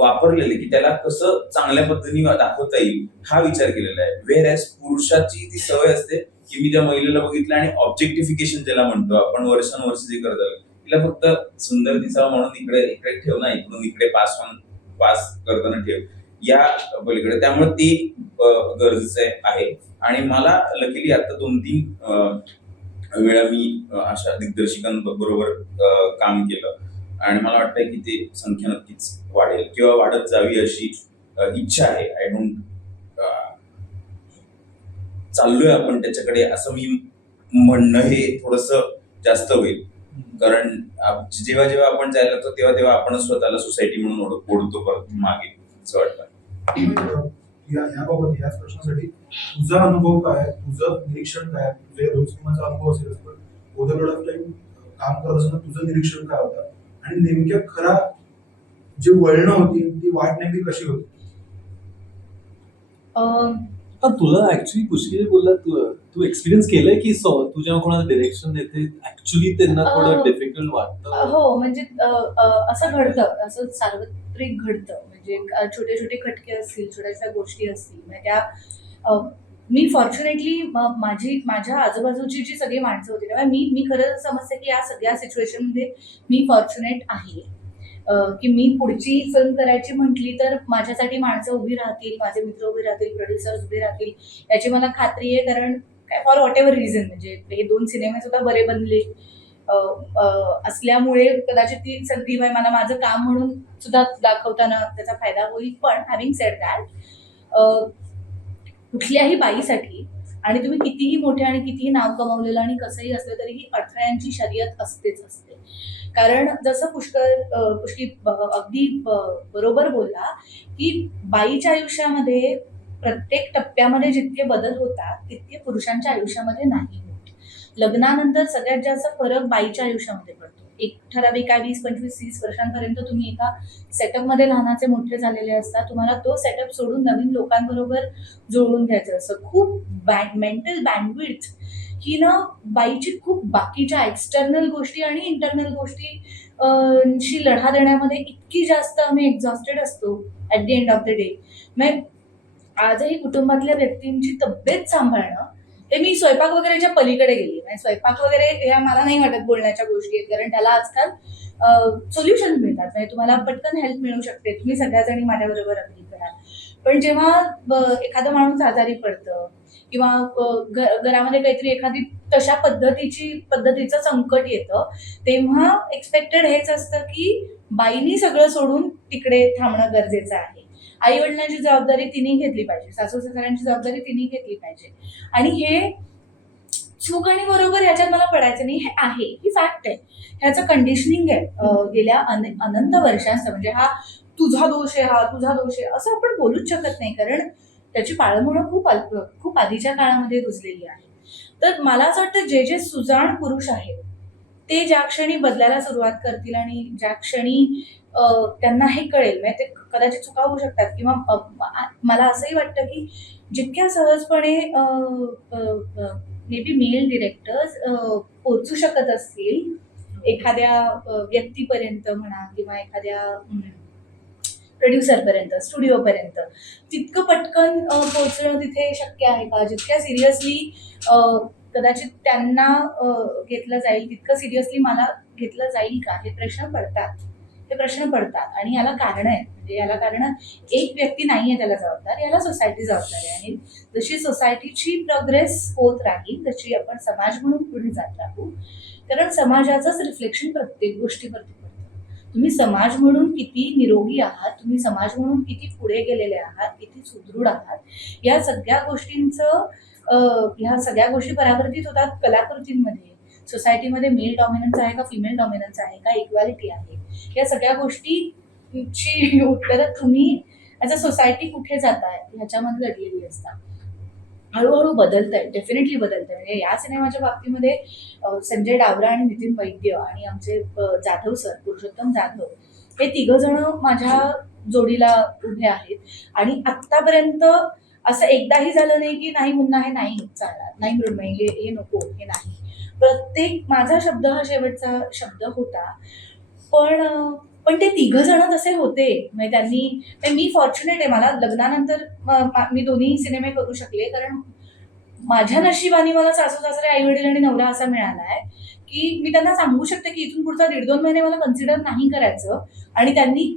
वापरलेले की त्याला कसं चांगल्या पद्धतीने दाखवता येईल हा विचार केलेला आहे. वेअर ॲज पुरुषाची ती सवय असते की मी त्या महिलेला बघितलं आणि ऑब्जेक्टिफिकेशन ज्याला म्हणतो आपण वर्षानुवर्ष जे करत आलो, तिला फक्त सुंदर दिसावं म्हणून इकडे ठेव ना, इकडून इकडे पास करताना ठेव या पलीकडे. त्यामुळे ते गरजेचं आहे. आणि मला लकीली आता 2-3 वेळा मी अशा दिग्दर्शिकांबरोबर काम केलं आणि मला वाटतंय की ते संख्या नक्कीच वाढेल किंवा वाढत जावी अशी इच्छा आहे. आय डोंट चाललोय आपण त्याच्याकडे असं मी म्हणणं हे थोडस जास्त होईल. कारण जेव्हा जेव्हा आपण जायला लागतो तेव्हा आपण स्वतःला सोसायटी म्हणून ओढतो परत मागे असं वाटतं. याबाबत याच प्रश्नासाठी तुझा अनुभव काय, तुझं निरीक्षण काय, तुझ्या रोज सिनेमाचा अनुभव असेल पण ओव्हर लोड ऑफ टाइम काम करत असताना तुझं निरीक्षण काय होतं आणि नेमक्या खरा जी वळणं होती ती वाट नेमकी कशी होती? तुला ऍक्च्युली पुष्कळ बोलला तू एक्सपिरियन्स केलंय की तू जेव्हा कोणाला डिरेक्शन देते ऍक्च्युली त्यांना थोडं डिफिकल्ट वाटतं? हो, म्हणजे असं घडतं, असं सार्वत्रिक घडतं. म्हणजे छोटे छोटे खटके असतील, छोट्याशा गोष्टी असतील, म्हणजे त्या मी फॉर्च्युनेटली माझ्या आजूबाजूची जी सगळी माणसं होती तेव्हा मी खरं समजते की या सगळ्या सिच्युएशनमध्ये मी फॉर्च्युनेट आहे की मी पुढची फिल्म करायची म्हटली तर माझ्यासाठी माणसं उभी राहतील, माझे मित्र उभे राहतील, प्रोड्युसर्स उभे राहतील याची मला खात्री आहे. कारण काय फॉर व्हॉट एव्हर रिझन, म्हणजे हे 2 सिनेमे सुद्धा बरे बनले असल्यामुळे कदाचित ती संधी मला माझं काम म्हणून सुद्धा दाखवताना त्याचा फायदा होईल. पण हॅव्हिंग सेड दॅट, कुठल्याही बाईसाठी आणि तुम्ही कितीही मोठे आणि कितीही नाव कमावलेलं आणि कसंही असलं तरीही अडथळ्यांची शर्यत असतेच असते. कारण जसं पुष्की अगदी बरोबर बोलला की बाईच्या आयुष्यामध्ये प्रत्येक टप्प्यामध्ये जितके बदल होतात तितके पुरुषांच्या आयुष्यामध्ये नाही होत. लग्नानंतर सगळ्यात जास्त फरक बाईच्या आयुष्यामध्ये पडतो. एक ठराविक 20, 25, 30 वर्षांपर्यंत तुम्ही एका सेटअपमध्ये लहानाचे मोठे झालेले असता. तुम्हाला तो सेटअप सोडून नवीन लोकांबरोबर जुळवून घ्यायचं असतं. खूप मेंटल बँडविड्थ ही ना बाईची खूप बाकीच्या एक्सटर्नल गोष्टी आणि इंटरनल गोष्टी शी लढा देण्यामध्ये इतकी जास्त आम्ही एक्झॉस्टेड असतो at the end of the day. आजही कुटुंबातल्या व्यक्तींची तब्येत सांभाळणं ते मी स्वयंपाक वगैरेच्या पलीकडे गेली. म्हणजे स्वयंपाक वगैरे ह्या मला नाही वाटत बोलण्याच्या गोष्टी आहेत, कारण त्याला आजकाल सोल्युशन मिळतात. म्हणजे तुम्हाला पटकन हेल्प मिळू शकते, तुम्ही सगळ्याजणी माझ्याबरोबर अग्री कराल. पण जेव्हा एखादा माणूस आजारी पडतं किंवा घरामध्ये काहीतरी एखादी तशा पद्धतीचं संकट येतं, तेव्हा एक्सपेक्टेड हेच असतं की बाईनी सगळं सोडून तिकडे थांबणं गरजेचं आहे. आई वडिलांची जबाबदारी तिने घेतली पाहिजे, सासू सासऱ्यांची जबाबदारी तिने घेतली पाहिजे. आणि हे चूक आणि बरोबर ह्याच्यात मला पडायचं नाही, हे आहे, ही फॅक्ट आहे. ह्याचं कंडिशनिंग आहे गेल्या अनंत वर्षांचं. म्हणजे हा तुझा दोष आहे, हा तुझा दोष आहे असं आपण बोलूच शकत नाही, कारण त्याची पाळंमुळं खूप आधीच्या काळामध्ये रुजलेली आहे. तर मला असं वाटतं जे सुजाण पुरुष आहेत ते ज्या क्षणी बदलायला सुरुवात करतील आणि ज्या क्षणी त्यांना हे कळेल, म्हणजे ते कदाचित चुका होऊ शकतात किंवा मला असंही वाटतं की जितक्या सहजपणे मे बी मेल डिरेक्टर्स पोहोचू शकत असतील एखाद्या व्यक्तीपर्यंत म्हणा किंवा एखाद्या प्रोड्युसरपर्यंत, स्टुडिओपर्यंत, तितकं पटकन पोहोचणं तिथे शक्य आहे का? जितक्या सिरियसली कदाचित त्यांना घेतलं जाईल तितकं सिरियसली मला घेतलं जाईल का? हे प्रश्न पडतात आणि याला कारण आहे. म्हणजे याला कारण एक व्यक्ती नाही आहे त्याला जबाबदार, याला सोसायटी जबाबदार आहे. आणि जशी सोसायटीची प्रोग्रेस होत राहील तशी आपण समाज म्हणून पुढे जात राहू, कारण समाजाचंच रिफ्लेक्शन प्रत्येक गोष्टीवरती पडतं. तुम्ही समाज म्हणून किती निरोगी आहात, तुम्ही समाज म्हणून किती पुढे गेलेले आहात, किती सुदृढ आहात, या सगळ्या गोष्टी परावर्तित होतात कलाकृतींमध्ये. सोसायटीमध्ये मेल डॉमिनन्स आहे का फिमेल डॉमिनन्स आहे का, इक्वॅलिटी आहे, या सगळ्या गोष्टीची उत्तरं तुम्ही ॲज अ सोसायटी कुठे जाताय ह्याच्यामध्ये दडलेली असतात. हळूहळू बदलतंय, डेफिनेटली बदलतंय. म्हणजे या सिनेमाच्या बाबतीमध्ये संजय डावरा आणि नितीन वैद्य आणि आमचे जाधव सर, पुरुषोत्तम जाधव, हे तिघं जण माझ्या जोडीला उभे आहेत. आणि आत्तापर्यंत असं एकदाही झालं नाही की नाही मुन्ना हे नाही चालणार, नाही मृण्मयी हे नको, हे नाही. प्रत्येक माझा शब्द हा शेवटचा शब्द होता. पण ते तिघ जण तसे होते. म्हणजे त्यांनी मी फॉर्च्युनेट आहे, मला लग्नानंतर मी दोन्ही सिनेमे करू शकले, कारण माझ्या नशिबाने मला सासू सासरे आई वडील आणि नवरा असा मिळाला आहे की मी त्यांना सांगू शकते की इथून पुढचा 1.5-2 महिने मला कन्सिडर नाही करायचं. आणि त्यांनी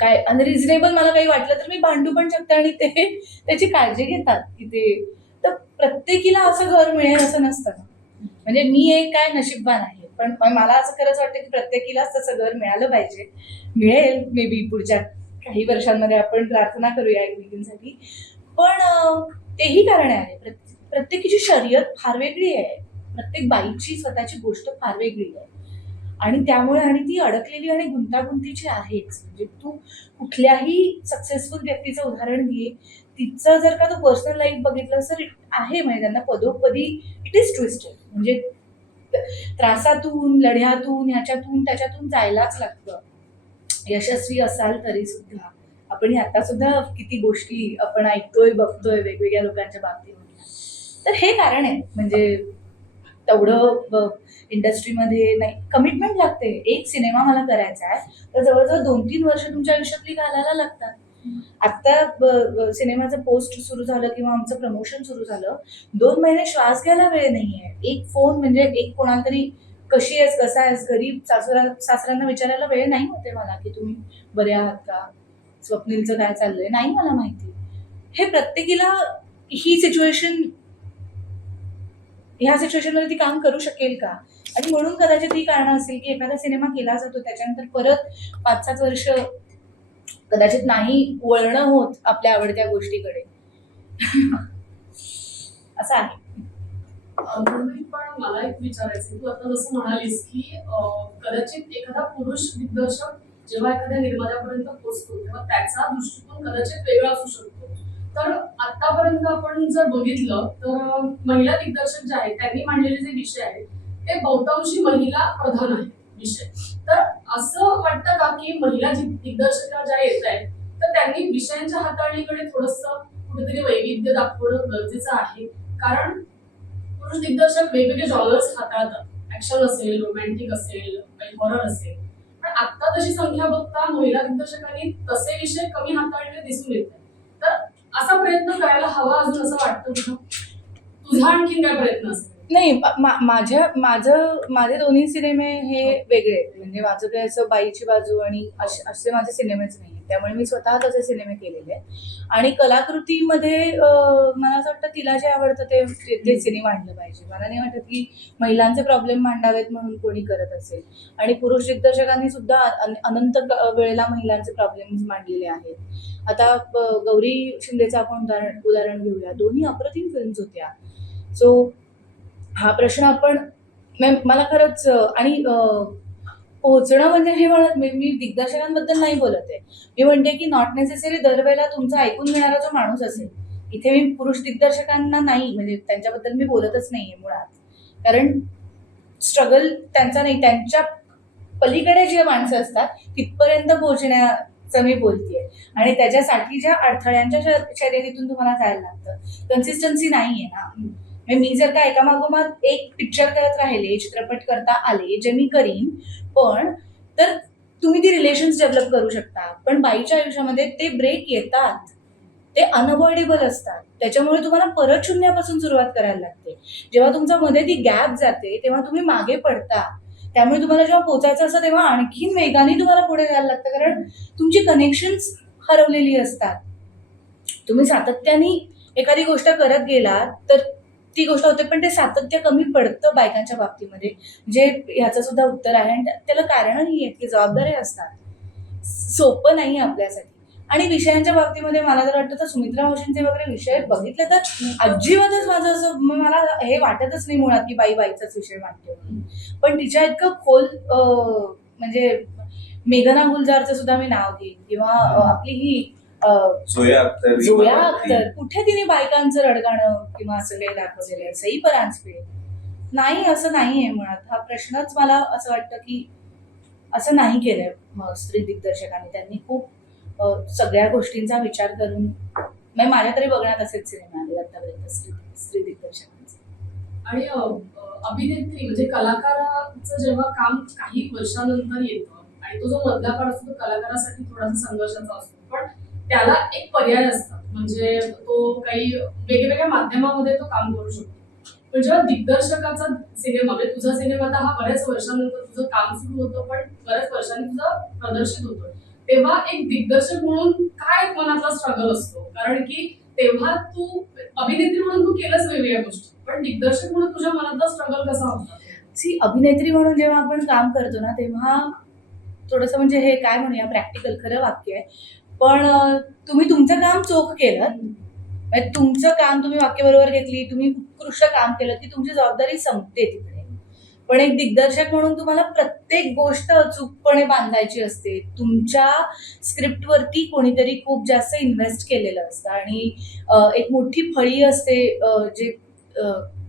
काय अनरिझनेबल मला काही वाटलं तर मी भांडू पण शकते आणि ते त्याची काळजी घेतात की ते. तर प्रत्येकीला असं घर मिळेल असं नसतं. म्हणजे मी एक काय नशीबवान आहे, पण मला असं खरंच वाटतं की प्रत्येकीलाच तसं घर मिळालं पाहिजे. मिळेल मे बी पुढच्या काही वर्षांमध्ये, आपण प्रार्थना करूया एकमेकींसाठी. पण तेही कारण आहे, प्रत्येकीची शर्यत फार वेगळी आहे, प्रत्येक बाईची स्वतःची गोष्ट फार वेगळी आहे. आणि त्यामुळे आणि ती अडकलेली आणि गुंतागुंतीची आहेच. म्हणजे तू कुठल्याही सक्सेसफुल व्यक्तीचं उदाहरण घे, तिचं जर का तू पर्सनल लाईफ बघितलं तर आहे, म्हणजे त्यांना पदोपदी इट इज ट्विस्टेड. म्हणजे त्रासातून, लढ्यातून, ह्याच्यातून त्याच्यातून जायलाच लागतं. यशस्वी असाल तरी सुद्धा आपण आता सुद्धा किती गोष्टी आपण ऐकतोय, बघतोय वेगवेगळ्या लोकांच्या बाबतीमध्ये. तर हे कारण आहे. म्हणजे तेवढं इंडस्ट्रीमध्ये नाही, कमिटमेंट लागते. एक सिनेमा मला करायचा आहे तर जवळजवळ 2-3 वर्ष तुमच्या आयुष्यातली घालायला लागतात. आता सिनेमाचं पोस्ट सुरू झालं किंवा आमचं प्रमोशन सुरू झालं, 2 महिने श्वास घ्यायला वेळ नाहीये. एक फोन, म्हणजे एक कोणाला तरी कशी आहेस, कसा आहेस, घरी सासऱ्यांना विचारायला वेळ नाही होते मला की तुम्ही बरे आहात का, स्वप्नीलचं काय चाललंय, नाही मला माहिती. हे प्रत्येकीला ही सिच्युएशन, ह्या सिच्युएशनमध्ये ती काम करू शकेल का? आणि म्हणून कदाचित ही कारणं असेल की एखादा सिनेमा केला जातो, त्याच्यानंतर परत 5-7 वर्ष कदाचित नाही वळणं होत आपल्या आवडत्या गोष्टीकडे. असं आहे. पण मला एक विचारायचं, तू आता जसं म्हणालीस की कदाचित एखादा पुरुष दिग्दर्शक जेव्हा एखाद्या निर्मात्यापर्यंत पोहोचतो तेव्हा त्याचा दृष्टिकोन कदाचित वेगळा असू शकतो. तर आतापर्यंत आपण जर बघितलं तर महिला दिग्दर्शक जे आहेत त्यांनी मांडलेले जे विषय आहेत ते बहुतांशी महिला प्रधान आहेत विषय. तर असं वाटतं का की महिला दिग्दर्शक ज्या येत आहेत तर त्यांनी विषयांच्या हाताळणीकडे थोडंसं कुठेतरी वैविध्य दाखवणं गरजेचं आहे? कारण पुरुष दिग्दर्शक वेगवेगळे जॉनर्स हाताळतात, ऍक्शन असेल, रोमॅन्टिक असेल, हॉरर असेल. पण आता तशी संख्या बघता महिला दिग्दर्शकांनी तसे विषय कमी हाताळले दिसून येत आहेत. तर असा प्रयत्न करायला हवा अजून, असं वाटतं तुला? तुझा आणखीन काय प्रयत्न असेल? नाही माझे दोन्ही सिनेमे हे वेगळे आहेत. म्हणजे माझं काही असं बाईची बाजू आणि असे माझे सिनेमेच नाही. त्यामुळे मी स्वतः तसे सिनेमे केलेले आहेत. आणि कलाकृतीमध्ये मला असं वाटतं तिला जे आवडतं ते सिने मांडलं पाहिजे. मला नाही वाटत की महिलांचे प्रॉब्लेम मांडावेत म्हणून कोणी करत असेल. आणि पुरुष दिग्दर्शकांनी सुद्धा अनंत वेळेला महिलांचे प्रॉब्लेम्स मांडलेले आहेत. आता गौरी शिंदेचं आपण उदाहरण घेऊया. दोन्ही अप्रतिम फिल्म्स होत्या. सो हा प्रश्न आपण मला खरंच आणि पोहोचणं म्हणजे हे म्हणत मी दिग्दर्शकांबद्दल नाही बोलत आहे. मी म्हणते की नॉट नेसेसरी दरवेळेला तुमचं ऐकून घेणारा जो माणूस असेल. इथे मी पुरुष दिग्दर्शकांना नाही म्हणजे त्यांच्याबद्दल मी बोलतच नाहीये मुळात. कारण स्ट्रगल त्यांचा नाही, त्यांच्या पलीकडे जे माणसं असतात तिथपर्यंत पोहोचण्याचं मी बोलतेय. आणि त्याच्यासाठी ज्या अडथळ्यांच्या शर्यतीतून तुम्हाला जायला लागतं, कन्सिस्टन्सी नाहीये ना. मी जर का एकामागोमाग एक पिक्चर करत राहिले, चित्रपट करता आले, जे मी करीन, पण तर तुम्ही ती रिलेशन्स डेव्हलप करू शकता. पण बाईच्या आयुष्यामध्ये ते ब्रेक येतात, ते अनअवॉइडेबल असतात. त्याच्यामुळे तुम्हाला परत शून्यापासून सुरुवात करायला लागते. जेव्हा तुमच्या मध्ये ती गॅप जाते तेव्हा तुम्ही मागे पडता. त्यामुळे तुम्हाला जेव्हा पोचायचं असतं तेव्हा आणखीन वेगाने तुम्हाला पुढे जायला लागतं. कारण तुमची कनेक्शन्स हरवलेली असतात. तुम्ही सातत्याने एखादी गोष्ट करत गेलात तर ती गोष्ट होते, पण ते सातत्य कमी पडतं बायकांच्या बाबतीमध्ये. जे ह्याचं सुद्धा उत्तर आहे. आणि त्याला कारणं नाही आहेत की जबाबदाऱ्या असतात. सोपं नाही आपल्यासाठी. आणि विषयांच्या बाबतीमध्ये मला जर वाटतं तर सुमित्रा मावशींचे वगैरे विषय बघितले तर अजिबातच माझं असं मला हे वाटतच नाही मुळात की बाईचाच विषय मांडते म्हणून. पण तिच्या इतकं खोल म्हणजे मेघना गुलजारचं सुद्धा मी नाव घेईन, किंवा आपली ही जोया अख्तर कुठे तिने बायकांचं रडगाणं किंवा असं काही दाखवलेलं आहे. सई परांजपे नाही, असं नाहीये मुळात. हा प्रश्नच मला असं वाटतं की असं नाही केलंय स्त्री दिग्दर्शकांनी. त्यांनी खूप सगळ्या गोष्टींचा विचार करून म्हणजे माझ्या तरी बघण्यात असेच सिनेमे आले आतापर्यंत स्त्री दिग्दर्शकांचे. आणि अभिनेत्री म्हणजे कलाकाराचं जेव्हा काम काही वर्षानंतर येतं आणि तो जो मधला काळ असतो तो कलाकारासाठी थोडासा संघर्षाचा असतो, पण त्याला एक पर्याय असतात. म्हणजे तो काही वेगवेगळ्या माध्यमामध्ये तो काम करू शकतो. पण जेव्हा दिग्दर्शकाचा सिनेमा म्हणजे तुझा सिनेमा आता हा बऱ्याच वर्षानंतर तुझं काम सुरू होतं, पण बऱ्याच वर्षांनी तुझा प्रदर्शित होतो, तेव्हा एक दिग्दर्शक म्हणून काय मनातला स्ट्रगल असतो? कारण की तेव्हा तू अभिनेत्री म्हणून तू केलंच वेगवेगळ्या गोष्टी, पण दिग्दर्शक म्हणून तुझ्या मनातला स्ट्रगल कसा होता? अभिनेत्री म्हणून जेव्हा आपण काम करतो ना तेव्हा थोडंसं म्हणजे हे काय म्हणूया प्रॅक्टिकल खरं वाक्य आहे, पण तुम्ही तुमचं काम चोख केलं, तुमचं काम तुम्ही वाक्य बरोबर घेतली, तुम्ही उत्कृष्ट काम केलं की तुमची जबाबदारी संपते तिकडे. पण एक दिग्दर्शक म्हणून तुम्हाला प्रत्येक गोष्ट अचूकपणे बांधायची असते. तुमच्या स्क्रिप्टवरती कोणीतरी खूप जास्त इन्व्हेस्ट केलेलं असतं आणि एक मोठी फळी असते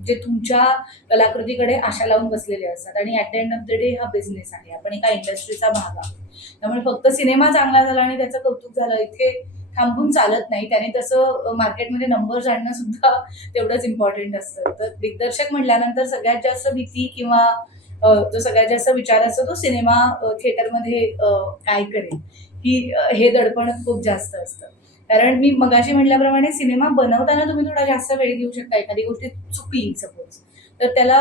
जे तुमच्या कलाकृतीकडे आशा लावून बसलेले असतात. आणि at the end of the day हा बिझनेस आहे, आपण एका इंडस्ट्रीचा भाग आहोत. त्यामुळे फक्त सिनेमा चांगला झाला आणि त्याचं कौतुक झालं इतके थांबून चालत नाही. त्याने तसं मार्केटमध्ये नंबर्स आणणं सुद्धा तेवढंच इम्पॉर्टंट असतं. तर दिग्दर्शक म्हटल्यानंतर सगळ्यात जास्त भीती किंवा जो सगळ्यात जास्त विचार असतो तो सिनेमा थिएटरमध्ये काय करेल हे दडपण खूप जास्त असतं. कारण मी मगाशी म्हटल्याप्रमाणे सिनेमा बनवताना तुम्ही थोडा जास्त वेळ घेऊ शकता. एखादी गोष्ट चुकली सपोज तर त्याला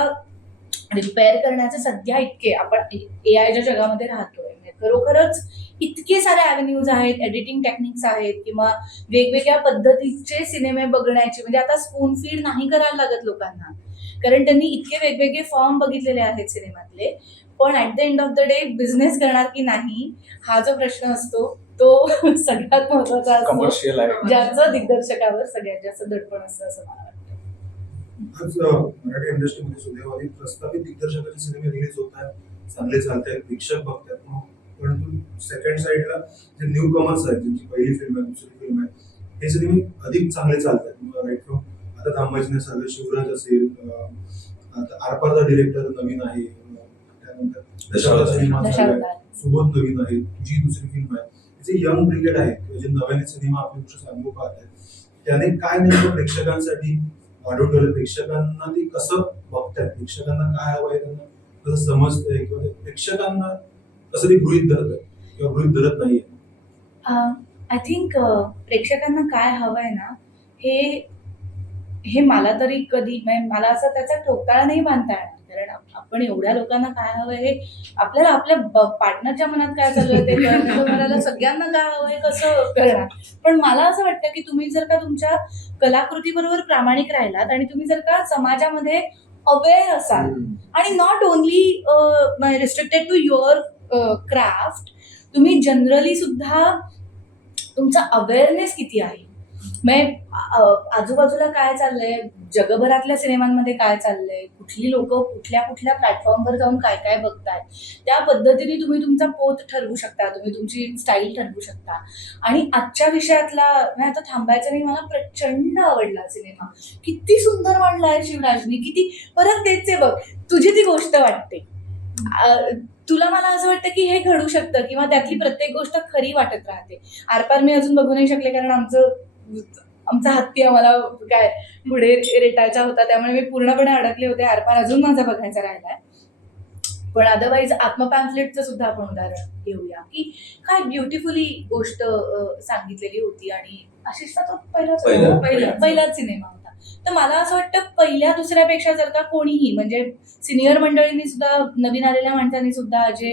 रिपेअर करण्याचे सध्या इतके आपण AI च्या जगामध्ये राहतोय, खरोखरच इतके सारे ॲव्हेन्यूज आहेत, एडिटिंग टेक्निक्स आहेत किंवा वेगवेगळ्या पद्धतीचे सिनेमे बघण्याचे. म्हणजे आता स्पून फीड नाही करायला लागत लोकांना, कारण त्यांनी इतके वेगवेगळे फॉर्म बघितलेले आहेत सिनेमातले. पण at the end of the day business करणार की नाही हा जो प्रश्न असतो तो सगळ्यात महत्वाचा असतो, कमर्शियल आहे. ज्याचं दिग्दर्शकावर सगळ्यात जास्त दडपण असतं असं मला वाटतं. आज मराठी इंडस्ट्रीमध्ये सुदैवाने प्रस्तावित दिग्दर्शकाचे सिनेमे रिलीज होत आहेत, चांगले चालत आहेत, प्रेक्षक बघतात. परंतु सेकंड साईडला जे न्यू कमर्स आहेत, ज्यांची पहिली फिल्म आहे, दुसरी फिल्म आहे, हे सिनेमे अधिक चांगले चालतात. राईट फ्रॉम आता थांबायचे नाही सागर शिवराज असेल, आता आरपारचा डिरेक्टर नवीन आहे, त्यानंतर दशावतार सिनेमा सुबोध नवीन आहे, तुझी दुसरी फिल्म आहे. जे यंग ब्रिगेड आहे किंवा जे नव्याने सिनेमा आपली गोष्ट सांगू पाहत आहेत, त्याने काय नेमकं प्रेक्षकांसाठी वाढवून ठेवलं, प्रेक्षकांना ते कसं बघतात, प्रेक्षकांना काय हवं आहे, त्यांना कसं समजतंय किंवा प्रेक्षकांना कसं ते गृहीत धरत किंवा गृहीत धरत नाहीये. आय थिंक प्रेक्षकांना काय हवंय ना हे हे मला तरी कधी म्हणजे मला असं त्याचा ठोकताळा नाही मानता येणार, कारण आपण एवढ्या लोकांना काय हवंय हे आपल्याला आपल्या पार्टनरच्या मनात काय चालू आहे ते कळणं, तर मला सगळ्यांना काय हवंय कसं कळणार. पण मला असं वाटतं की तुम्ही जर का तुमच्या कलाकृतीबरोबर प्रामाणिक राहिलात आणि तुम्ही जर का समाजामध्ये अवेअर असाल आणि not only restricted to your craft, तुम्ही जनरली सुद्धा तुमचा अवेअरनेस किती आहे, आजूबाजूला काय चाललंय, जगभरातल्या सिनेमांमध्ये काय चाललंय, कुठली लोक कुठल्या कुठल्या प्लॅटफॉर्मवर जाऊन काय काय बघतायत, त्या पद्धतीने तुम्ही तुमचा पोत ठरवू शकता, तुम्ही तुमची स्टाईल ठरवू शकता. आणि आजच्या विषयातला मी आता थांबायचं नाही, मला प्रचंड आवडला सिनेमा, किती सुंदर मांडलाय शिवराजनी, किती परत तेच आहे बघ, तुझी ती गोष्ट वाटते, तुला मला असं वाटतं की हे घडू शकतं किंवा त्यातली प्रत्येक गोष्ट खरी वाटत राहते. आरपार मी अजून बघू नाही शकले कारण आमचा हत्ती आम्हाला काय पुढे रेटायचा होता, त्यामुळे मी पूर्णपणे अडकले होते. आरपार अजून माझा बघायचा राहिलाय. पण अदरवाईज आत्मपॅम्फलेटचं सुद्धा आपण उदाहरण घेऊया की काय ब्युटिफुली गोष्ट सांगितलेली होती. आणि आशिषचा तो पहिलाच सिनेमा होता. तर मला असं वाटतं पहिल्या दुसऱ्यापेक्षा जर का कोणीही म्हणजे सिनियर मंडळींनी सुद्धा, नवीन आलेल्या माणसांनी सुद्धा, जे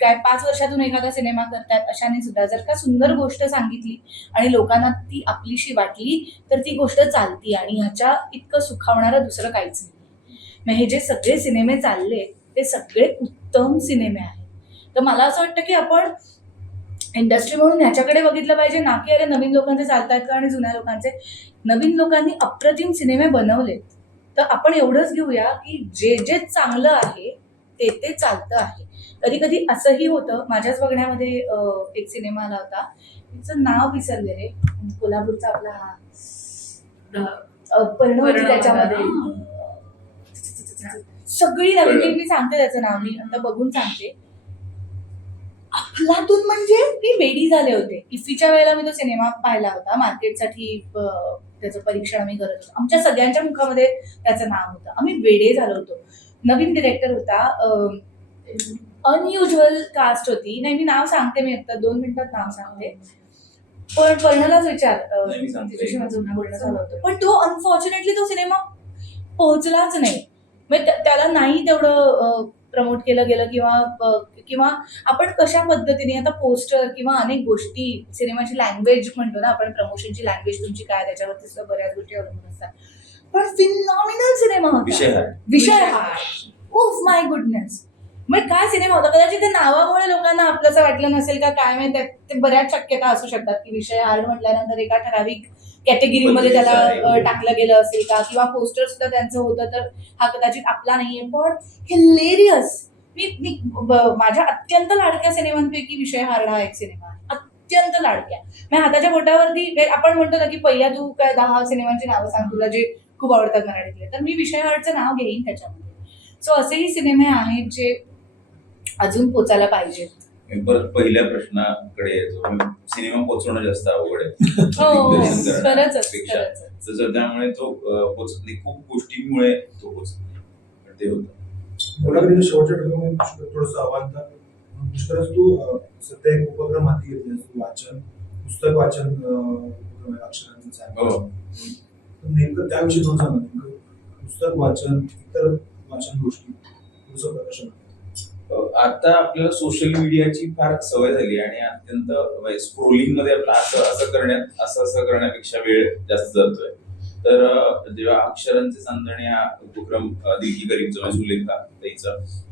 काय 5 वर्षातून एखादा सिनेमा करतात अशाने सुद्धा जर का सुंदर गोष्ट सांगितली आणि लोकांना ती आपलीशी वाटली तर ती गोष्ट चालती. आणि ह्याच्या इतकं सुखावणारं दुसरं काहीच नाही. मग हे जे सगळे सिनेमे चालले ते सगळे उत्तम सिनेमे आहेत. तर मला असं वाटतं की आपण इंडस्ट्री म्हणून ह्याच्याकडे बघितलं पाहिजे, ना की अरे नवीन लोकांचे चालतात का आणि जुन्या लोकांचे. नवीन लोकांनी अप्रतिम सिनेमे बनवलेत, तर आपण एवढंच घेऊया की जे जे चांगलं आहे ते ते चालतं आहे. कधी कधी असंही होतं, माझ्याच बघण्यामध्ये एक सिनेमा आला होता, तिचं नाव विसरले रे, कोल्हापूरचा आपला हा पर्ण होती त्याच्यामध्ये, सगळी नवीन, मी सांगते त्याचं नाव, मी आता बघून सांगते. अफलातून म्हणजे मी वेडी झाले होते. इफ्फीच्या वेळेला मी तो सिनेमा पाहिला होता, मार्केटसाठी त्याचं परीक्षण आम्ही करत होतो. आमच्या सगळ्यांच्या मुखामध्ये त्याचं नाव होतं, आम्ही वेडे झालो होतो. नवीन डिरेक्टर होता, अनयुज्युअल कास्ट होती. नाही मी नाव सांगते, मी आता 2 मिनिटात नाव सांगते. पण पर्णलाच विचार, तिच्याशी माझं बोलणं झालं होतं, पण तो अनफॉर्च्युनेटली तो सिनेमा पोहोचलाच नाही. म्हणजे त्याला नाही तेवढं प्रमोट केलं गेलं किंवा आपण कशा पद्धतीने आता पोस्टर किंवा अनेक गोष्टी, सिनेमाची लँग्वेज म्हणतो ना आपण, प्रमोशनची लँग्वेज तुमची काय, त्याच्यावरती सुद्धा बऱ्याच गोष्टी अवलंबून असतात. पण फिनॉमिनल सिनेमा होता, विषयहार. ओफ माय गुडनेस, मग काय सिनेमा होता. कदाचित त्या नावामुळे लोकांना आपलंसं वाटलं नसेल का काय माहिती, ते बऱ्याच शक्यता असू शकतात की विषयहार म्हटल्यानंतर एका ठराविक कॅटेगरीमध्ये त्याला टाकलं गेलं असेल का, किंवा पोस्टर सुद्धा त्यांचं होतं तर हा कदाचित आपला नाहीये. पण हिलेरियस, मी माझ्या अत्यंत लाडक्या सिनेमांपैकी विषयहार हा एक सिनेमा आहे, अत्यंत लाडक्या. म्हणजे हाताच्या बोटावरती आपण म्हणतो ना की पहिल्या तू काय 10 सिनेमांची नावं सांग तुला जे खूप आवडतात मराठीतले, तर मी विषयहारचं नाव घेईन त्याच्यामध्ये. सो असेही सिनेमे आहेत जे अजून पोचायला पाहिजेत. परत पहिल्या प्रश्नाकडे येतो, सिनेमा पोचवणं जास्त अवघड आहे. त्यामुळे तो पोचत नाही, खूप गोष्टींमुळे तो पोचत नाही, ते होतं. कोणाकडे शेवटच्या टप्प्यामध्ये थोडंसं आव्हान तर पुष्कळच तू सध्या एक उपक्रम हाती घेतलास, तू वाचन, पुस्तक वाचन अक्षरांचं नेमकं त्याविषयी थोडं सांगा. नेमकं पुस्तक वाचन, इतर वाचन गोष्टी तुझं प्रकाशन. आता आपल्याला सोशल मीडियाची फार सवय झाली आणि अत्यंत स्क्रोलिंग मध्ये आपला असं करण्यापेक्षा वेळ जास्त जातोय. तर जेव्हा अक्षरांचे चांदणे हा उपक्रम दिल्ली करीमचा सुलेखा ताईचा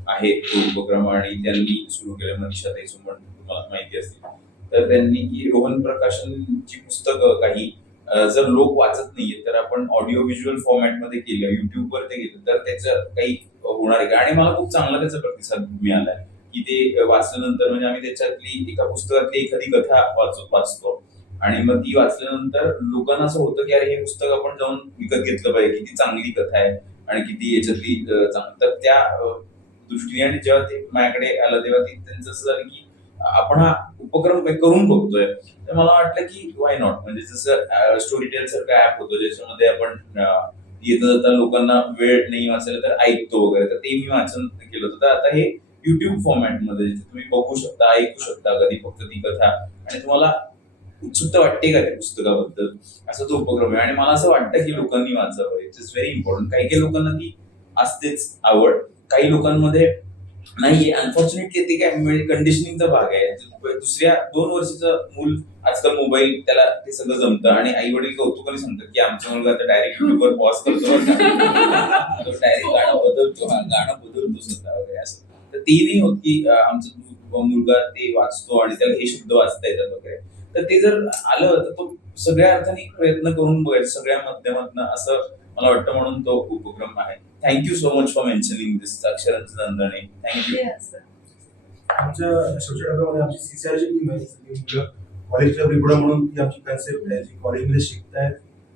आहे तो उपक्रम, आणि त्यांनी सुरू केलं, मनीषा ताई सुमन तुम्हाला माहिती असतील, तर त्यांनी की रोहन प्रकाशनची पुस्तकं काही जर लोक वाचत नाहीये तर आपण ऑडिओ व्हिज्युअल फॉर्मॅटमध्ये केलं, युट्यूबवर ते गेलं तर त्याचं काही होणार आहे का. आणि मला खूप चांगला त्याचा प्रतिसाद मिळालाय की ते वाचल्यानंतर, म्हणजे आम्ही त्याच्यातली एका पुस्तकातली एखादी कथा वाचतो आणि मग ती वाचल्यानंतर लोकांना असं होतं की अरे हे पुस्तक आपण जाऊन विकत घेतलं पाहिजे, किती चांगली कथा आहे आणि किती याच्यातली चांगली. तर त्या दृष्टीने आणि जेव्हा ते माझ्याकडे आलं तेव्हा त्यांचं असं झालं की आपण हा उपक्रम करून बघतोय. तर मला वाटलं की वाय नॉट, म्हणजे जसं स्टोरी टेल सारखं ऍप होतं ज्याच्यामध्ये आपण येता जाता लोकांना वेळ नाही वाचायला तर ऐकतो वगैरे, तर ते मी वाचन केलं होतं. तर आता हे युट्यूब फॉर्मॅटमध्ये तुम्ही बघू शकता, ऐकू शकता कधी फक्त ती कथा, आणि तुम्हाला उत्सुकता वाटते का त्या पुस्तकाबद्दल, असा तो उपक्रम आहे. आणि मला असं वाटतं की लोकांनी वाचावं. It's is very important. काही काही लोकांना ती असतेच आवड, काही लोकांमध्ये नाहीये. अनफॉर्च्युनेटली ते काय म्हणजे कंडिशनिंगचा भाग आहे. दुसऱ्या 2 वर्षाचं मूल आजकाल मोबाईल, त्याला ते सगळं जमतं आणि आई वडील कौतुकाने सांगतात की आमचा मुलगा आता डायरेक्ट युट्यूबवर पॉज करतो डायरेक्ट गाणं बदलतो, गाणं बदलतो स्वतः वगैरे असं. तर ते नाही होत की आमचा मुलगा ते वाचतो आणि त्याला हे शब्द वाचता येतात वगैरे. तर ते जर आलं तर तो सगळ्या अर्थाने प्रयत्न करून बघायचं सगळ्या माध्यमातून, असं मला वाटतं. म्हणून तो उपक्रम आहे. Thank you so much for mentioning this अक्षरांचं नंदने. थँक्यू. आमच्या शेवटच्या डब्यामध्ये आमची सीसीआरची टीम आहे. सगळी मुलं कॉलेजच्या रिपोर्टर म्हणून ती आमची कन्सेप्ट आहे, जी कॉलेजमध्ये शिकतायत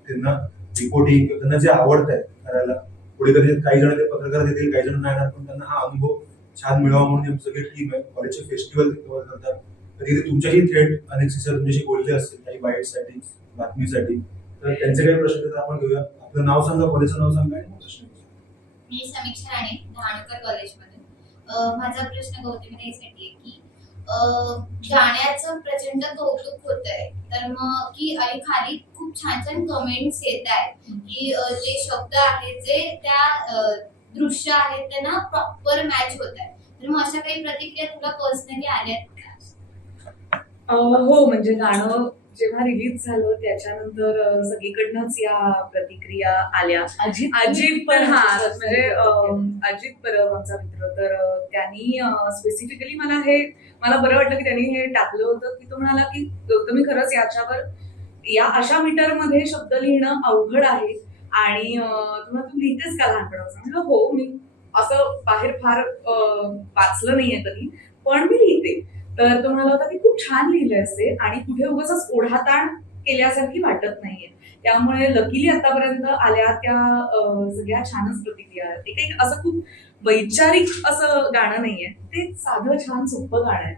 त्यांना रिपोर्टिंग, त्यांना जे आवडत आहे करायला. पुढे कधी काही जण ते पत्रकार देतील, काही जण नाही, पण त्यांना हा अनुभव छान मिळावा म्हणून आमची सगळी टीम आहे. कॉलेजचे फेस्टिवल कव्हर करतात. कधी तुमच्याही थेट अनेक सीसीआर तुमच्याशी बोलले असतील काही बाईटसाठी, बातमीसाठी. तर त्यांचे काही प्रश्न तर आपण घेऊया. आपलं नाव सांगा, कॉलेजचं नाव सांगा आणि प्रश्न विचारा. मी समीक्षा राणे, डहाणूकर कॉलेजमधून. माझा प्रश्न गौतमीताईसाठी आहे की गाण्याचं प्रचंड कौतुक होत आहे, तर मग की आणि खाली खूप छान छान कमेंट्स येत आहेत की जे शब्द आहेत जे त्या दृश्य आहेत त्यांना प्रॉपर मॅच होत आहे. तर मग अशा काही प्रतिक्रिया तुला पर्सनली आल्यात का? हो, म्हणजे गाणं जेव्हा रिलीज झालं त्याच्यानंतर सगळीकडनंच या प्रतिक्रिया आल्या. अजित पण म्हणजे अजित परब आमचा मित्र, तर त्यांनी स्पेसिफिकली मला बरं वाटलं की त्यांनी हे टाकलं होतं की तो म्हणाला की गौतमी खरंच याच्यावर या अशा मीटरमध्ये शब्द लिहिणं अवघड आहे आणि तू लिहितेस का लहानपणापासून? म्हटलं हो, मी असं बाहेर फार वाचलं नाहीये कधी, पण मी लिहिते. तर तो म्हणाला होता की खूप छान लिहिले असते आणि कुठे उगाच ओढाताण केल्यासारखी वाटत नाहीये. त्यामुळे लकीली आतापर्यंत आल्या त्या सगळ्या छानच प्रतिक्रिया. ते काही असं खूप वैचारिक असं गाणं नाहीये, ते साधं छान सोपं गाणं आहे.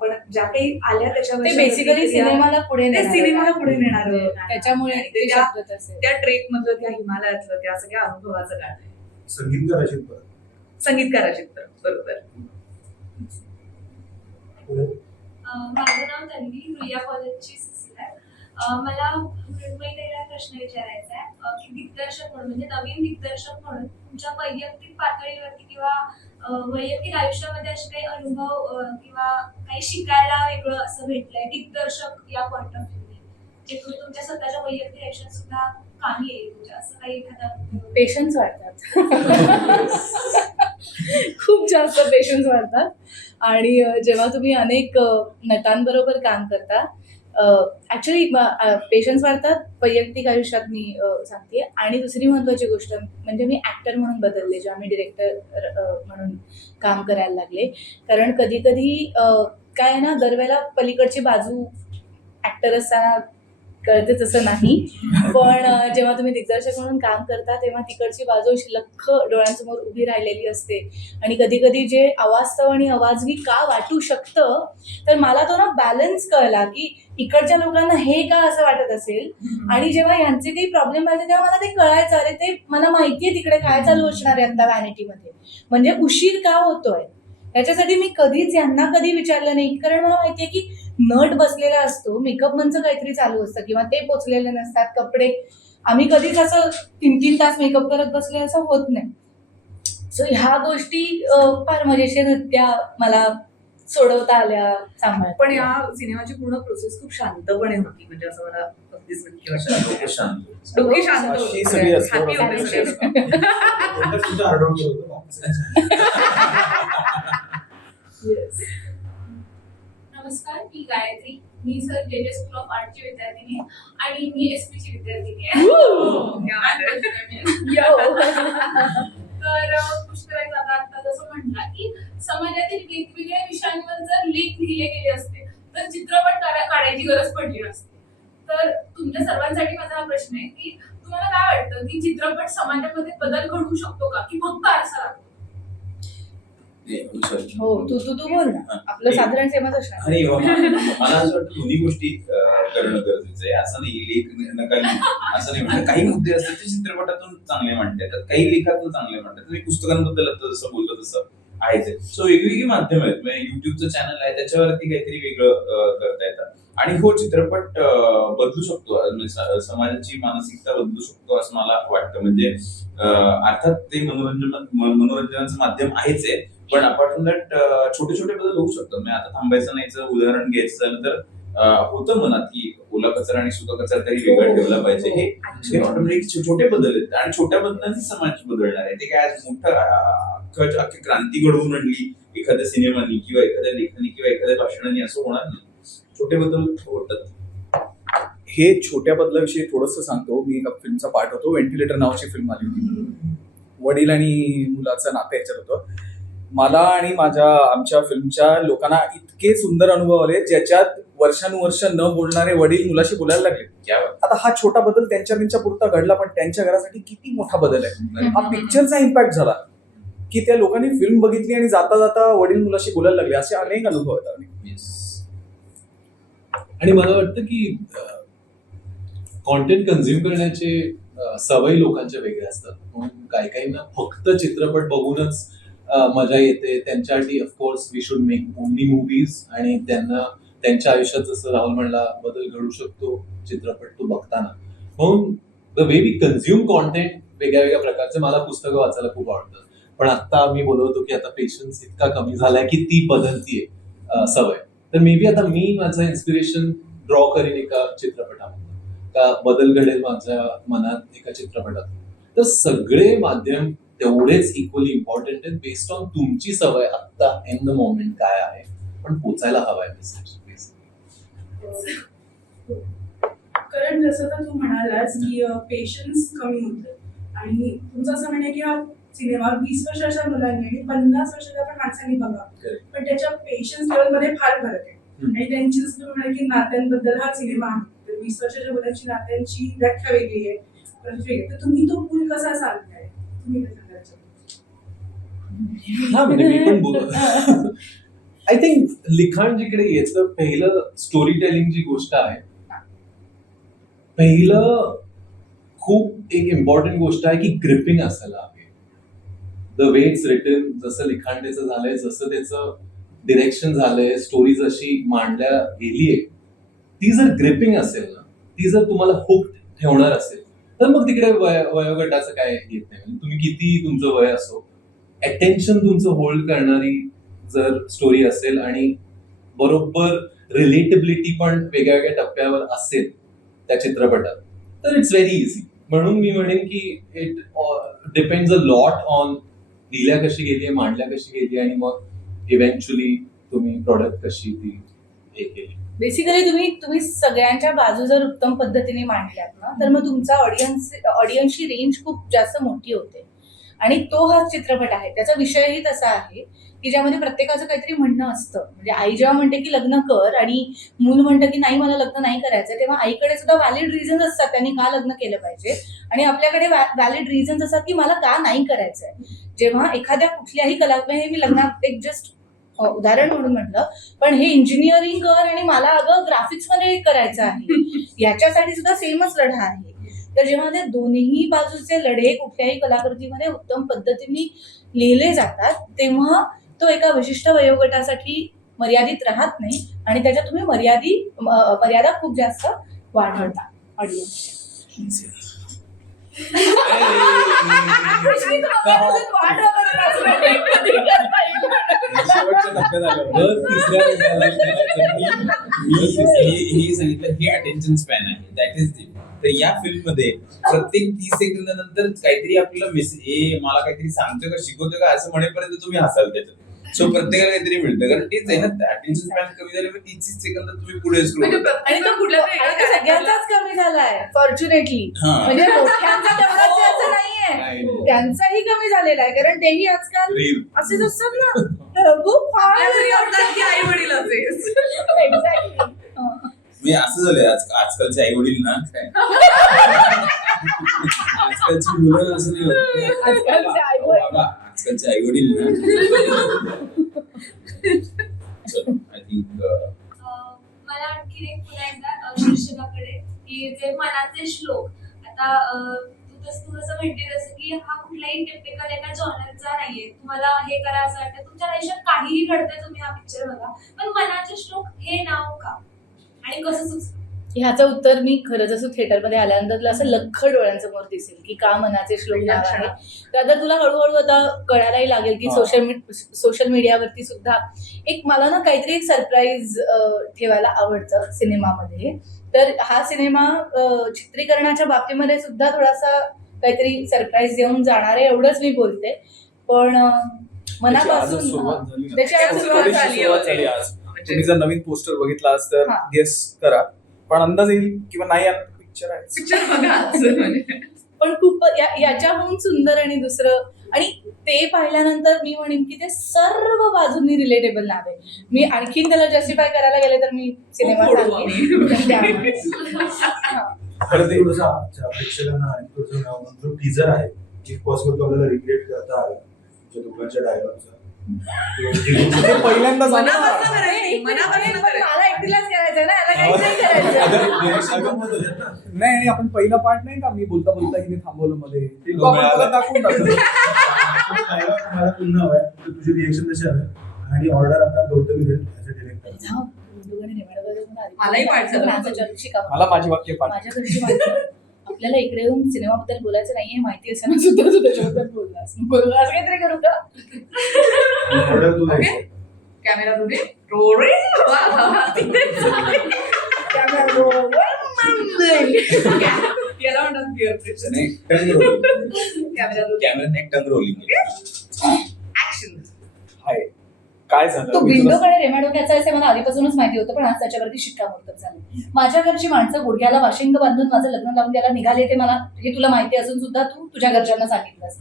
पण ज्या काही आल्या त्याच्यावर ते बेसिकली सिनेमाला पुढे नेणार त्याच्यामुळे ते शब्द तसे. त्या ट्रेक मधलं, त्या हिमालयातलं, त्या सगळ्या अनुभवाचं गाणं आहे. संगीतकार अजित परब. संगीतकार अजित परब, बरोबर. माझं नाव तन्वी, रुईया कॉलेजची सिस्टर आहे. मला मृण्मयीला प्रश्न विचारायचा आहे की दिग्दर्शक म्हणून, म्हणजे नवीन दिग्दर्शक म्हणून तुमच्या वैयक्तिक पातळीवरती किंवा वैयक्तिक आयुष्यामध्ये असे काही अनुभव किंवा काही शिकायला वेगळं असं भेटलंय दिग्दर्शक या पॉइंट ऑफ व्ह्यू, जे तुमच्या स्वतःच्या वैयक्तिक आयुष्यात सुद्धा कामी येईल तुमच्या, असं काही एखादा? पेशन्स वाढतात. खूप जास्त पेशन्स वाढतात. आणि जेव्हा तुम्ही अनेक नटांबरोबर काम करता, ऍक्च्युली पेशन्स वाढतात वैयक्तिक आयुष्यात मी सांगते. आणि दुसरी महत्वाची गोष्ट म्हणजे मी ऍक्टर म्हणून बदलले जेव्हा मी डिरेक्टर म्हणून काम करायला लागले. कारण कधी कधी काय ना, दरवेळेला पलीकडची बाजू ऍक्टर असताना कळते तसं नाही, पण जेव्हा तुम्ही दिग्दर्शक म्हणून काम करता तेव्हा तिकडची बाजू लख्ख डोळ्यांसमोर उभी राहिलेली असते. आणि कधी कधी जे अवास्तव आणि अवाजवी का वाटू शकतं, तर मला तो ना बॅलन्स कळला की इकडच्या लोकांना हे का असं वाटत असेल, आणि जेव्हा यांचे काही प्रॉब्लेम व्हायचे तेव्हा मला ते कळायचं, अरे ते मला माहितीये तिकडे काय चालू असणार आहे आता व्हॅनिटीमध्ये, म्हणजे उशीर का होतोय. याच्यासाठी मी कधीच यांना कधी विचारलं नाही, कारण मला माहितीये की नट बसलेला असतो, मेकअप मनचं काहीतरी चालू असतं किंवा ते पोचलेले नसतात कपडे. आम्ही कधीच असं 3-3 तास मेकअप करत बसले असं होत नाही. सो ह्या गोष्टी फार मजेशीररित्या मला सोडवता आल्या, सांभाळ. पण या सिनेमाची पूर्ण प्रोसेस खूप शांतपणे होती, म्हणजे असं मला अगदीच नक्की वाटतं. डोके शांत. डोके शांत अशी होते. सगळी असते. Happy होते सगळे. कोणत्याच तुमच्या हार्डवर्क होतं. नमस्कार, मी गायत्री. मी सर JJ स्कूल ऑफ आर्टची विद्यार्थिनी आहे आणि मी SP ची विद्यार्थिनी आहे. तर पुष्कराज आता जसं म्हटला की समाजातील वेगवेगळ्या विषयांवर जर लेख लिहिले गेले असते तर चित्रपट काढायची गरज पडली नसते. तर तुमच्या सर्वांसाठी माझा हा प्रश्न आहे की तुम्हाला काय वाटतं की चित्रपट समाजामध्ये बदल घडवू शकतो का, की फक्त आरसा लागतो? हो, तू बोल ना. आपलं साधारण सेमच असणार. अरे मला असं वाटतं दोन्ही गोष्टी करणं गरजेचं आहे. असं नाही लेख नका लिहू, असं नाही म्हणतात. काही मुद्दे असतात ते चित्रपटातून चांगले मांडता येतात, काही लेखातून चांगले मांडतात. तुम्ही पुस्तकांबद्दल आता जसं बोलतो तसं आहेच. सो वेगवेगळी माध्यम आहेत, म्हणजे युट्यूबचं चॅनल आहे त्याच्यावरती काहीतरी वेगळं करता येतं. आणि हो, चित्रपट बदलू शकतो, म्हणजे समाजाची मानसिकता बदलू शकतो असं मला वाटतं. म्हणजे अर्थात ते मनोरंजनाचं माध्यम आहेच आहे, पण अपार्ट फ्रॉम दॅट छोटे छोटे बदल होऊ शकतात. म्हणजे आता थांबायचं नाहीचं उदाहरण घ्यायचं झालं तर होतं मनात की ओला कचरा आणि सुका कचरा तरी वेगळा ठेवला पाहिजे. हे ऑटोमॅटिक छोटे बदल आहेत आणि छोट्या बदलांनी समाज बदलणार आहे. ते काय आज मोठं अख्खी क्रांती घडवून आणली एखाद्या सिनेमानी किंवा एखाद्या लेखनी किंवा एखाद्या भाषणाने असं होणार नाही. छोटे बदल होतात. हे छोट्या बदलाविषयी थोडंसं सांगतो. मी एका फिल्मचा पार्ट होतो. व्हेंटिलेटर नावाची फिल्म आली होती. वडील आणि मुलाचं नातं याच्यात होतं. मला आणि आमच्या फिल्मच्या लोकांना इतके सुंदर अनुभव आले ज्याच्यात वर्षानुवर्ष न बोलणारे वडील मुलाशी बोलायला लागले. आता हा छोटा बदल त्यांच्या पुरता घडला, पण त्यांच्या घरासाठी किती मोठा बदल आहे. हा पिक्चरचा इम्पॅक्ट झाला की त्या लोकांनी फिल्म बघितली आणि जाता जाता वडील मुलाशी बोलायला लागले. असे अनेक अनुभव आहेत. आणि मला वाटतं की कॉन्टेंट कन्झ्युम करण्याचे सवयी लोकांच्या वेगळ्या असतात. म्हणून काहींना फक्त चित्रपट बघूनच मजा येते. त्यांच्यासाठी of course we should make only movies, आणि त्यांना त्यांच्या आयुष्यात जसं राहुल म्हणला बदल घडू शकतो चित्रपट तो बघताना. म्हणून the way we consume content वेगळ्या वेगळ्या प्रकारचे. मला पुस्तकं वाचायला खूप आवडतं, पण आता मी बोलवतो की आता पेशन्स इतका कमी झालाय की ती बदलतीये सवय. तर मे बी आता मी माझं इन्स्पिरेशन ड्रॉ करेन एका चित्रपटामध्ये, का बदल घडेल माझ्या मनात एका चित्रपटात. तर सगळे माध्यम तेवढेच इक्वली इम्पॉर्टंट आहेत बेस्ड ऑन तुमची सवय आता इन द मोमेंट काय आहे, पण पोचायला हवाय मेसेज. कारण जसं तर तू म्हणालास की पेशन्स कमी होतं आणि तुमचं असं म्हणणं की हा सिनेमा 20 वर्षाच्या मुलांनी आणि 50 वर्षाच्या पण माणसांनी बघा, पण त्याच्या पेशन्स लेवलमध्ये फार फरक आहे. आणि त्यांची जसं तू म्हणाल की नात्यांबद्दल हा सिनेमा आहे, तर 20 वर्षाच्या मुलांची नात्यांची व्याख्या वेगळी आहे, तर तुम्ही तो पूल कसा सांगताय, तुम्ही कसं हा म्हणजे मी पण बोलतो. आय थिंक लिखाण जिकडे येतं पहिलं स्टोरी टेलिंग जी गोष्ट आहे, पहिलं खूप एक इम्पॉर्टंट गोष्ट आहे की ग्रिपिंग असायला हवी. द वे इट्स रिटन, जसं लिखाण त्याचं झालंय, जसं त्याचं डिरेक्शन झालंय, स्टोरी जशी मांडल्या गेलीये, ती जर ग्रिपिंग असेल ना, ती जर तुम्हाला हुक ठेवणार असेल, तर मग तिकडे वयोगटाचं काय येत नाही. म्हणजे तुम्ही किती तुमचं वय असो, अटेन्शन तुमचं होल्ड करणारी जर स्टोरी असेल आणि बरोबर रिलेटेबिलिटी पण वेगळ्या वेगळ्या टप्प्यावर असेल त्या चित्रपटात, तर इट्स व्हेरी इझी. म्हणून मी म्हणेन की it depends a lot on दिल्या कशी गेली, मांडल्या कशी गेली, आणि मग इव्हेंच्युअली तुम्ही प्रोडक्ट कशी ती हे केली. बेसिकली तुम्ही सगळ्यांच्या बाजू जर उत्तम पद्धतीने मांडल्यात ना, तर मग तुमचा ऑडियन्सची रेंज खूप जास्त मोठी होते. आणि तो हा चित्रपट आहे, त्याचा विषयही तसा आहे की ज्यामध्ये प्रत्येकाचं काहीतरी म्हणणं असतं. म्हणजे आई जेव्हा म्हणते की लग्न कर आणि मूल म्हणतं की नाही मला लग्न नाही करायचं, तेव्हा आईकडे सुद्धा व्हॅलिड रिझन असतात त्यांनी का लग्न केलं पाहिजे, आणि आपल्याकडे व्हॅलिड रिझन्स असतात की मला का नाही करायचंय. जेव्हा एखाद्या कुठल्याही हे मी लग्नात एक जस्ट उदाहरण म्हणून म्हटलं, पण हे इंजिनिअरिंग कर आणि मला अगं ग्राफिक्स मध्ये करायचं आहे, याच्यासाठी सुद्धा सेमच लढा आहे. तर जेव्हा ते दोन्ही बाजूचे लढे कुठल्याही कलाकृतीमध्ये उत्तम पद्धतीने लिहिले जातात, तेव्हा तो एका विशिष्ट वयोगटासाठी मर्यादित राहत नाही आणि त्याच्यात तुम्ही मर्यादा खूप जास्त वाढवता ऑडियन्सच्या. हे सांगितलं हे अटेन्शन स्पॅन आहे, दॅट इज इट. तर या फिल्म मध्ये प्रत्येक 30 सेकंदानंतर काहीतरी आपल्याला मेसेज, मला काहीतरी सांगतो का शिकवतो का असं म्हणेपर्यंत तुम्ही हसाल त्याच्यात. सो प्रत्येकाला काहीतरी मिळतं, कारण तेच आहे ना, अटेन्शन स्पॅन कमी झाले, 30 सेकंदात तुम्ही पुढे स्क्रोल करता. आणि तो सगळ्यांचाच कमी झालाय फॉर्च्युनेटली. म्हणजे मोठ्यांचा तेवढाच असं नाहीये, त्यांचाही कमी झालेला आहे, कारण तेही आजकाल असेच असतात ना, खूप आई वडील असेल. एक्झॅक्टली. म्हणजे असं झालंय आजकालचे आई वडील ना, काय आजकालची मुलं असं नाही होत. आजकालचे आई वडील ना, आय थिंक मला आणखी एक पुन्हा एकदा शीर्षकाकडे की जे मनाचे श्लोक. आता तू जसं म्हणते जसं की हा कुठलाही टिपिकल एका जॉनरचा नाहीये, तुम्हाला हे करा असं वाटतं, तुमच्या आयुष्यात काहीही घडतंय तुम्ही हा पिक्चर बघा, पण मनाचे श्लोक हे नाव का, आणि कसं सुचलं? ह्याचं उत्तर मी खरंच असं थिएटरमध्ये आल्यानंतर तुला असं लख्ख डोळ्यांसमोर दिसेल की का मनाचे श्लोक नाव आहे. तर आता तुला हळूहळू आता कळायलाही लागेल की सोशल मीडियावरती सुद्धा एक मला ना काहीतरी एक सरप्राईज ठेवायला आवडतं सिनेमामध्ये. तर हा सिनेमा चित्रीकरणाच्या बाबतीमध्ये सुद्धा थोडासा काहीतरी सरप्राईज देऊन जाणार आहे एवढंच मी बोलते. पण मनापासून त्याची आज सुरुवात झाली आज. तुम्ही जर नवीन पोस्टर बघितला आज तर हा. गेस करा, पण अंदाज येईल किंवा नाही आला पिक्चर आहे. पिक्चर बघा. पण खूप याच्याहून सुंदर आणि दुसरं आणि ते पाहिल्यानंतर मी म्हणेन की ते सर्व बाजूंनी रिलेटेबल नाव आहे. मी आणखीन त्याला जस्टिफाय करायला गेले तर मी सिनेमा सांगेन. खरं ते थोडंसं प्रेक्षकांना आणि थोडंसं जो टीजर आहे इफ पॉसिबल तो आपल्याला रिक्रिएट करता आला त्या दोघांच्या डायलॉगचा. ते पहिल्यांदा झालं ना. मनापासून करायचं, मनापासून पण करायचं. मला एकटीलाच करायचंय ना, याला काहीच नाही करायचं. नाही आणि आपण पहिला पार्ट नाही का मी बोलता बोलता हिने थांबवलं मध्ये तो आपण परत दाखवून टाकलं. मला पुन्हा हवंय तर तुझी रिएक्शन कशी हवे आणि ऑर्डर आता गौतमी देईल ऍज अ डिरेक्टर. जाऊ, दोघांनी निवडलं म्हणून आली. मलाही पाठ झालं. माझं जर्सी काम. मला माझी वाक्य पाठ. माझ्या घरची माणसं आपल्याला इकडे येऊन सिनेमाबद्दल बोलायचं नाहीये माहिती असताना सुद्धा तू त्याच्याबद्दल बोललास. नको असं काहीतरी करू का? ऑर्डर तू ओके. द्यायची. कॅमेरा तुझे रोलिंग. वा, वा, वा. Camera roll. याला म्हणतात peer pressure. नाही, टंग रोलिंग. कॅमेरा तुझे. कॅमेराने टंग रोलिंग. ऍक्शन. हाय काय झालं तो मी तुला- बिंडोकडे रेमाडोक्याचा आहे मला आधीपासूनच माहिती होतं, पण आज त्याच्यावरती शिक्कामोर्तब झालं. माझ्या घरची माणसं गुडघ्याला वाशिंग बांधून माझं लग्न लावून त्याला निघाले ते मला हे तुला माहिती असून सुद्धा तू तुझ्या घरच्यांना सांगितलंस.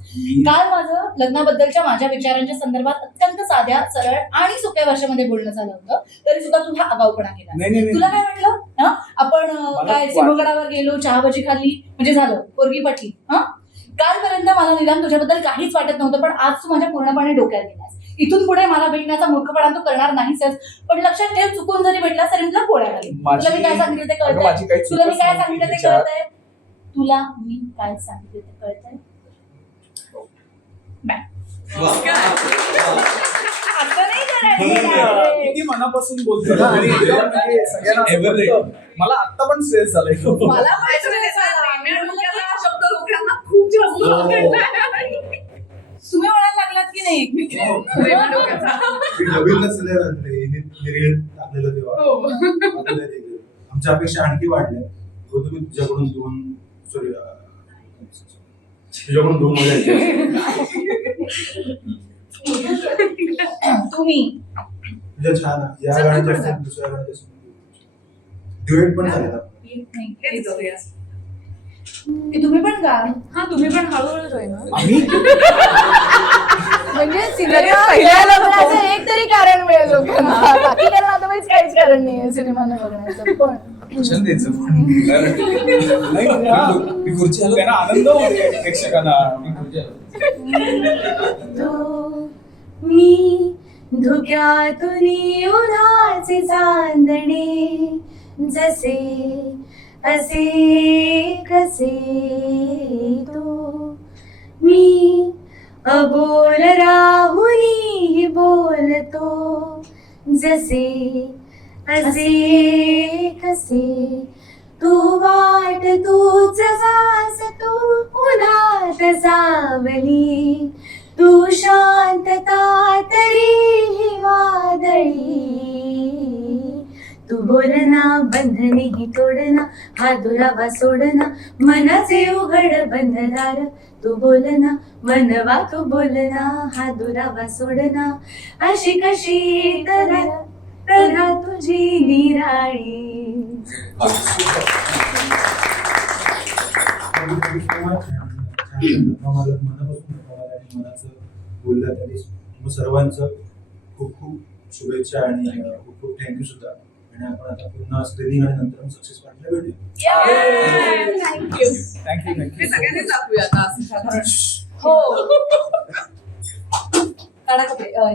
काल माझं लग्नाबद्दलच्या माझ्या विचारांच्या संदर्भात अत्यंत साध्या सरळ आणि सोप्या भाषेमध्ये बोलणं झालं होतं, तरी सुद्धा तू हा आगाऊपणा केला. नाही नाही तुला काय वाटलं हा आपण मला काय वाट- सिंहगडावर गेलो, चहा भजी खाल्ली म्हणजे झालं, पोरगी पटली. हा कालपर्यंत मला निदान तुझ्याबद्दल काहीच वाटत नव्हतं, पण आज तू माझ्या पूर्णपणे डोक्यात गेलास. इथून पुढे मला भेटण्याचा मूर्खपणा तू करणार नाहीस. पण लक्षात ठेव, चुकून जरी भेटला तरी तुला गोळ्या घालीन. माझी- तुला मी काय सांगितलं ते अगं, माझी काही कळतंय? तुला मी चूकच काय नव्हती सांगितलं ते त्याच्यात. कळतंय? तुला मी काय सांगितलं ते कळतंय? असं नाही करायचं. किती मनापासून बोलतो ना आणि एकदम म्हणजे सगळ्यांना असं बोलतं. मला आता पण स्ट्रेस झालाय. मला त्याच्या माहिती त्याचा आहे. रेमेडोक्याचा शब्द लोकांना खूप जास्त हो. आवडलाय. तुम्ही म्हणायला लागलात की नाही रेमेडोक्याचा. मी नवीन रील टाकलेलं तेव्हा हो. आपल्याला ते गेलं. आमच्या अपेक्षा आणखी वाढल्या. गौतमी तुझ्याकडून दोन मजा तुम्ही म्हणजे छान आहे. या गाण्याच्या दुसऱ्या गाण्याच्या ड्युएट पण झाले हेच करूया. की तुम्ही पण गा. हा तुम्ही पण हळूहळू join व्हा. आम्ही म्हणजे सिनेमा पहिल्या लग्नाचं एक तरी कारण मिळेल लोकांना. बाकी कारण अदरवाईज काहीच कारण नाहीये सिनेमा न बघण्याचं. पण वचन द्यायचं पण. नाही म्हणजे हा, मी खुर्ची हलवतो. त्यांना आनंद होते प्रेक्षकांना. मी खुर्ची हलवतो. तो मी धुक्यातून उन्हाचे चांदणे जसे असे कसे तो मी अबोल राहुनी बोलतो जसे असे कसे तू वाट तूच जास तू उन्हात सावली तू शांतता तरी वादळी तू बोलना बंधनेही तोडना हा दुरावा सोडना मनाचे उघड बंधदार तू बोलना मनवा तू बोलना हा दुरावा सोडना अशी कशी तरा तुझी निराळी. मनाचं बोललं तरी तुम्हा सर्वांचं खूप खूप शुभेच्छा आणि खूप खूप थँक्यू सुद्धा. आणि आपण आता पुन्हा स्क्रीनिंग आणि नंतर सक्सेस पार्टला भेटूया. थँक्यू. थँक्यू हे थँक्यू. सगळ्यांनीच दाखवूया आता असं साधारण. हो काढा कपडे. हो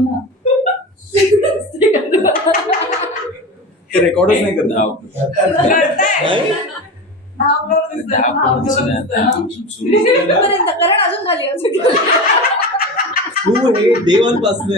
ना. ते रेकॉर्डच नाही करत. कळतंय? धावल्यावर दिसतंय, धावल्यावर दिसतंय. तोपर्यंत कारण अजून खाली तू हे डे वन पासून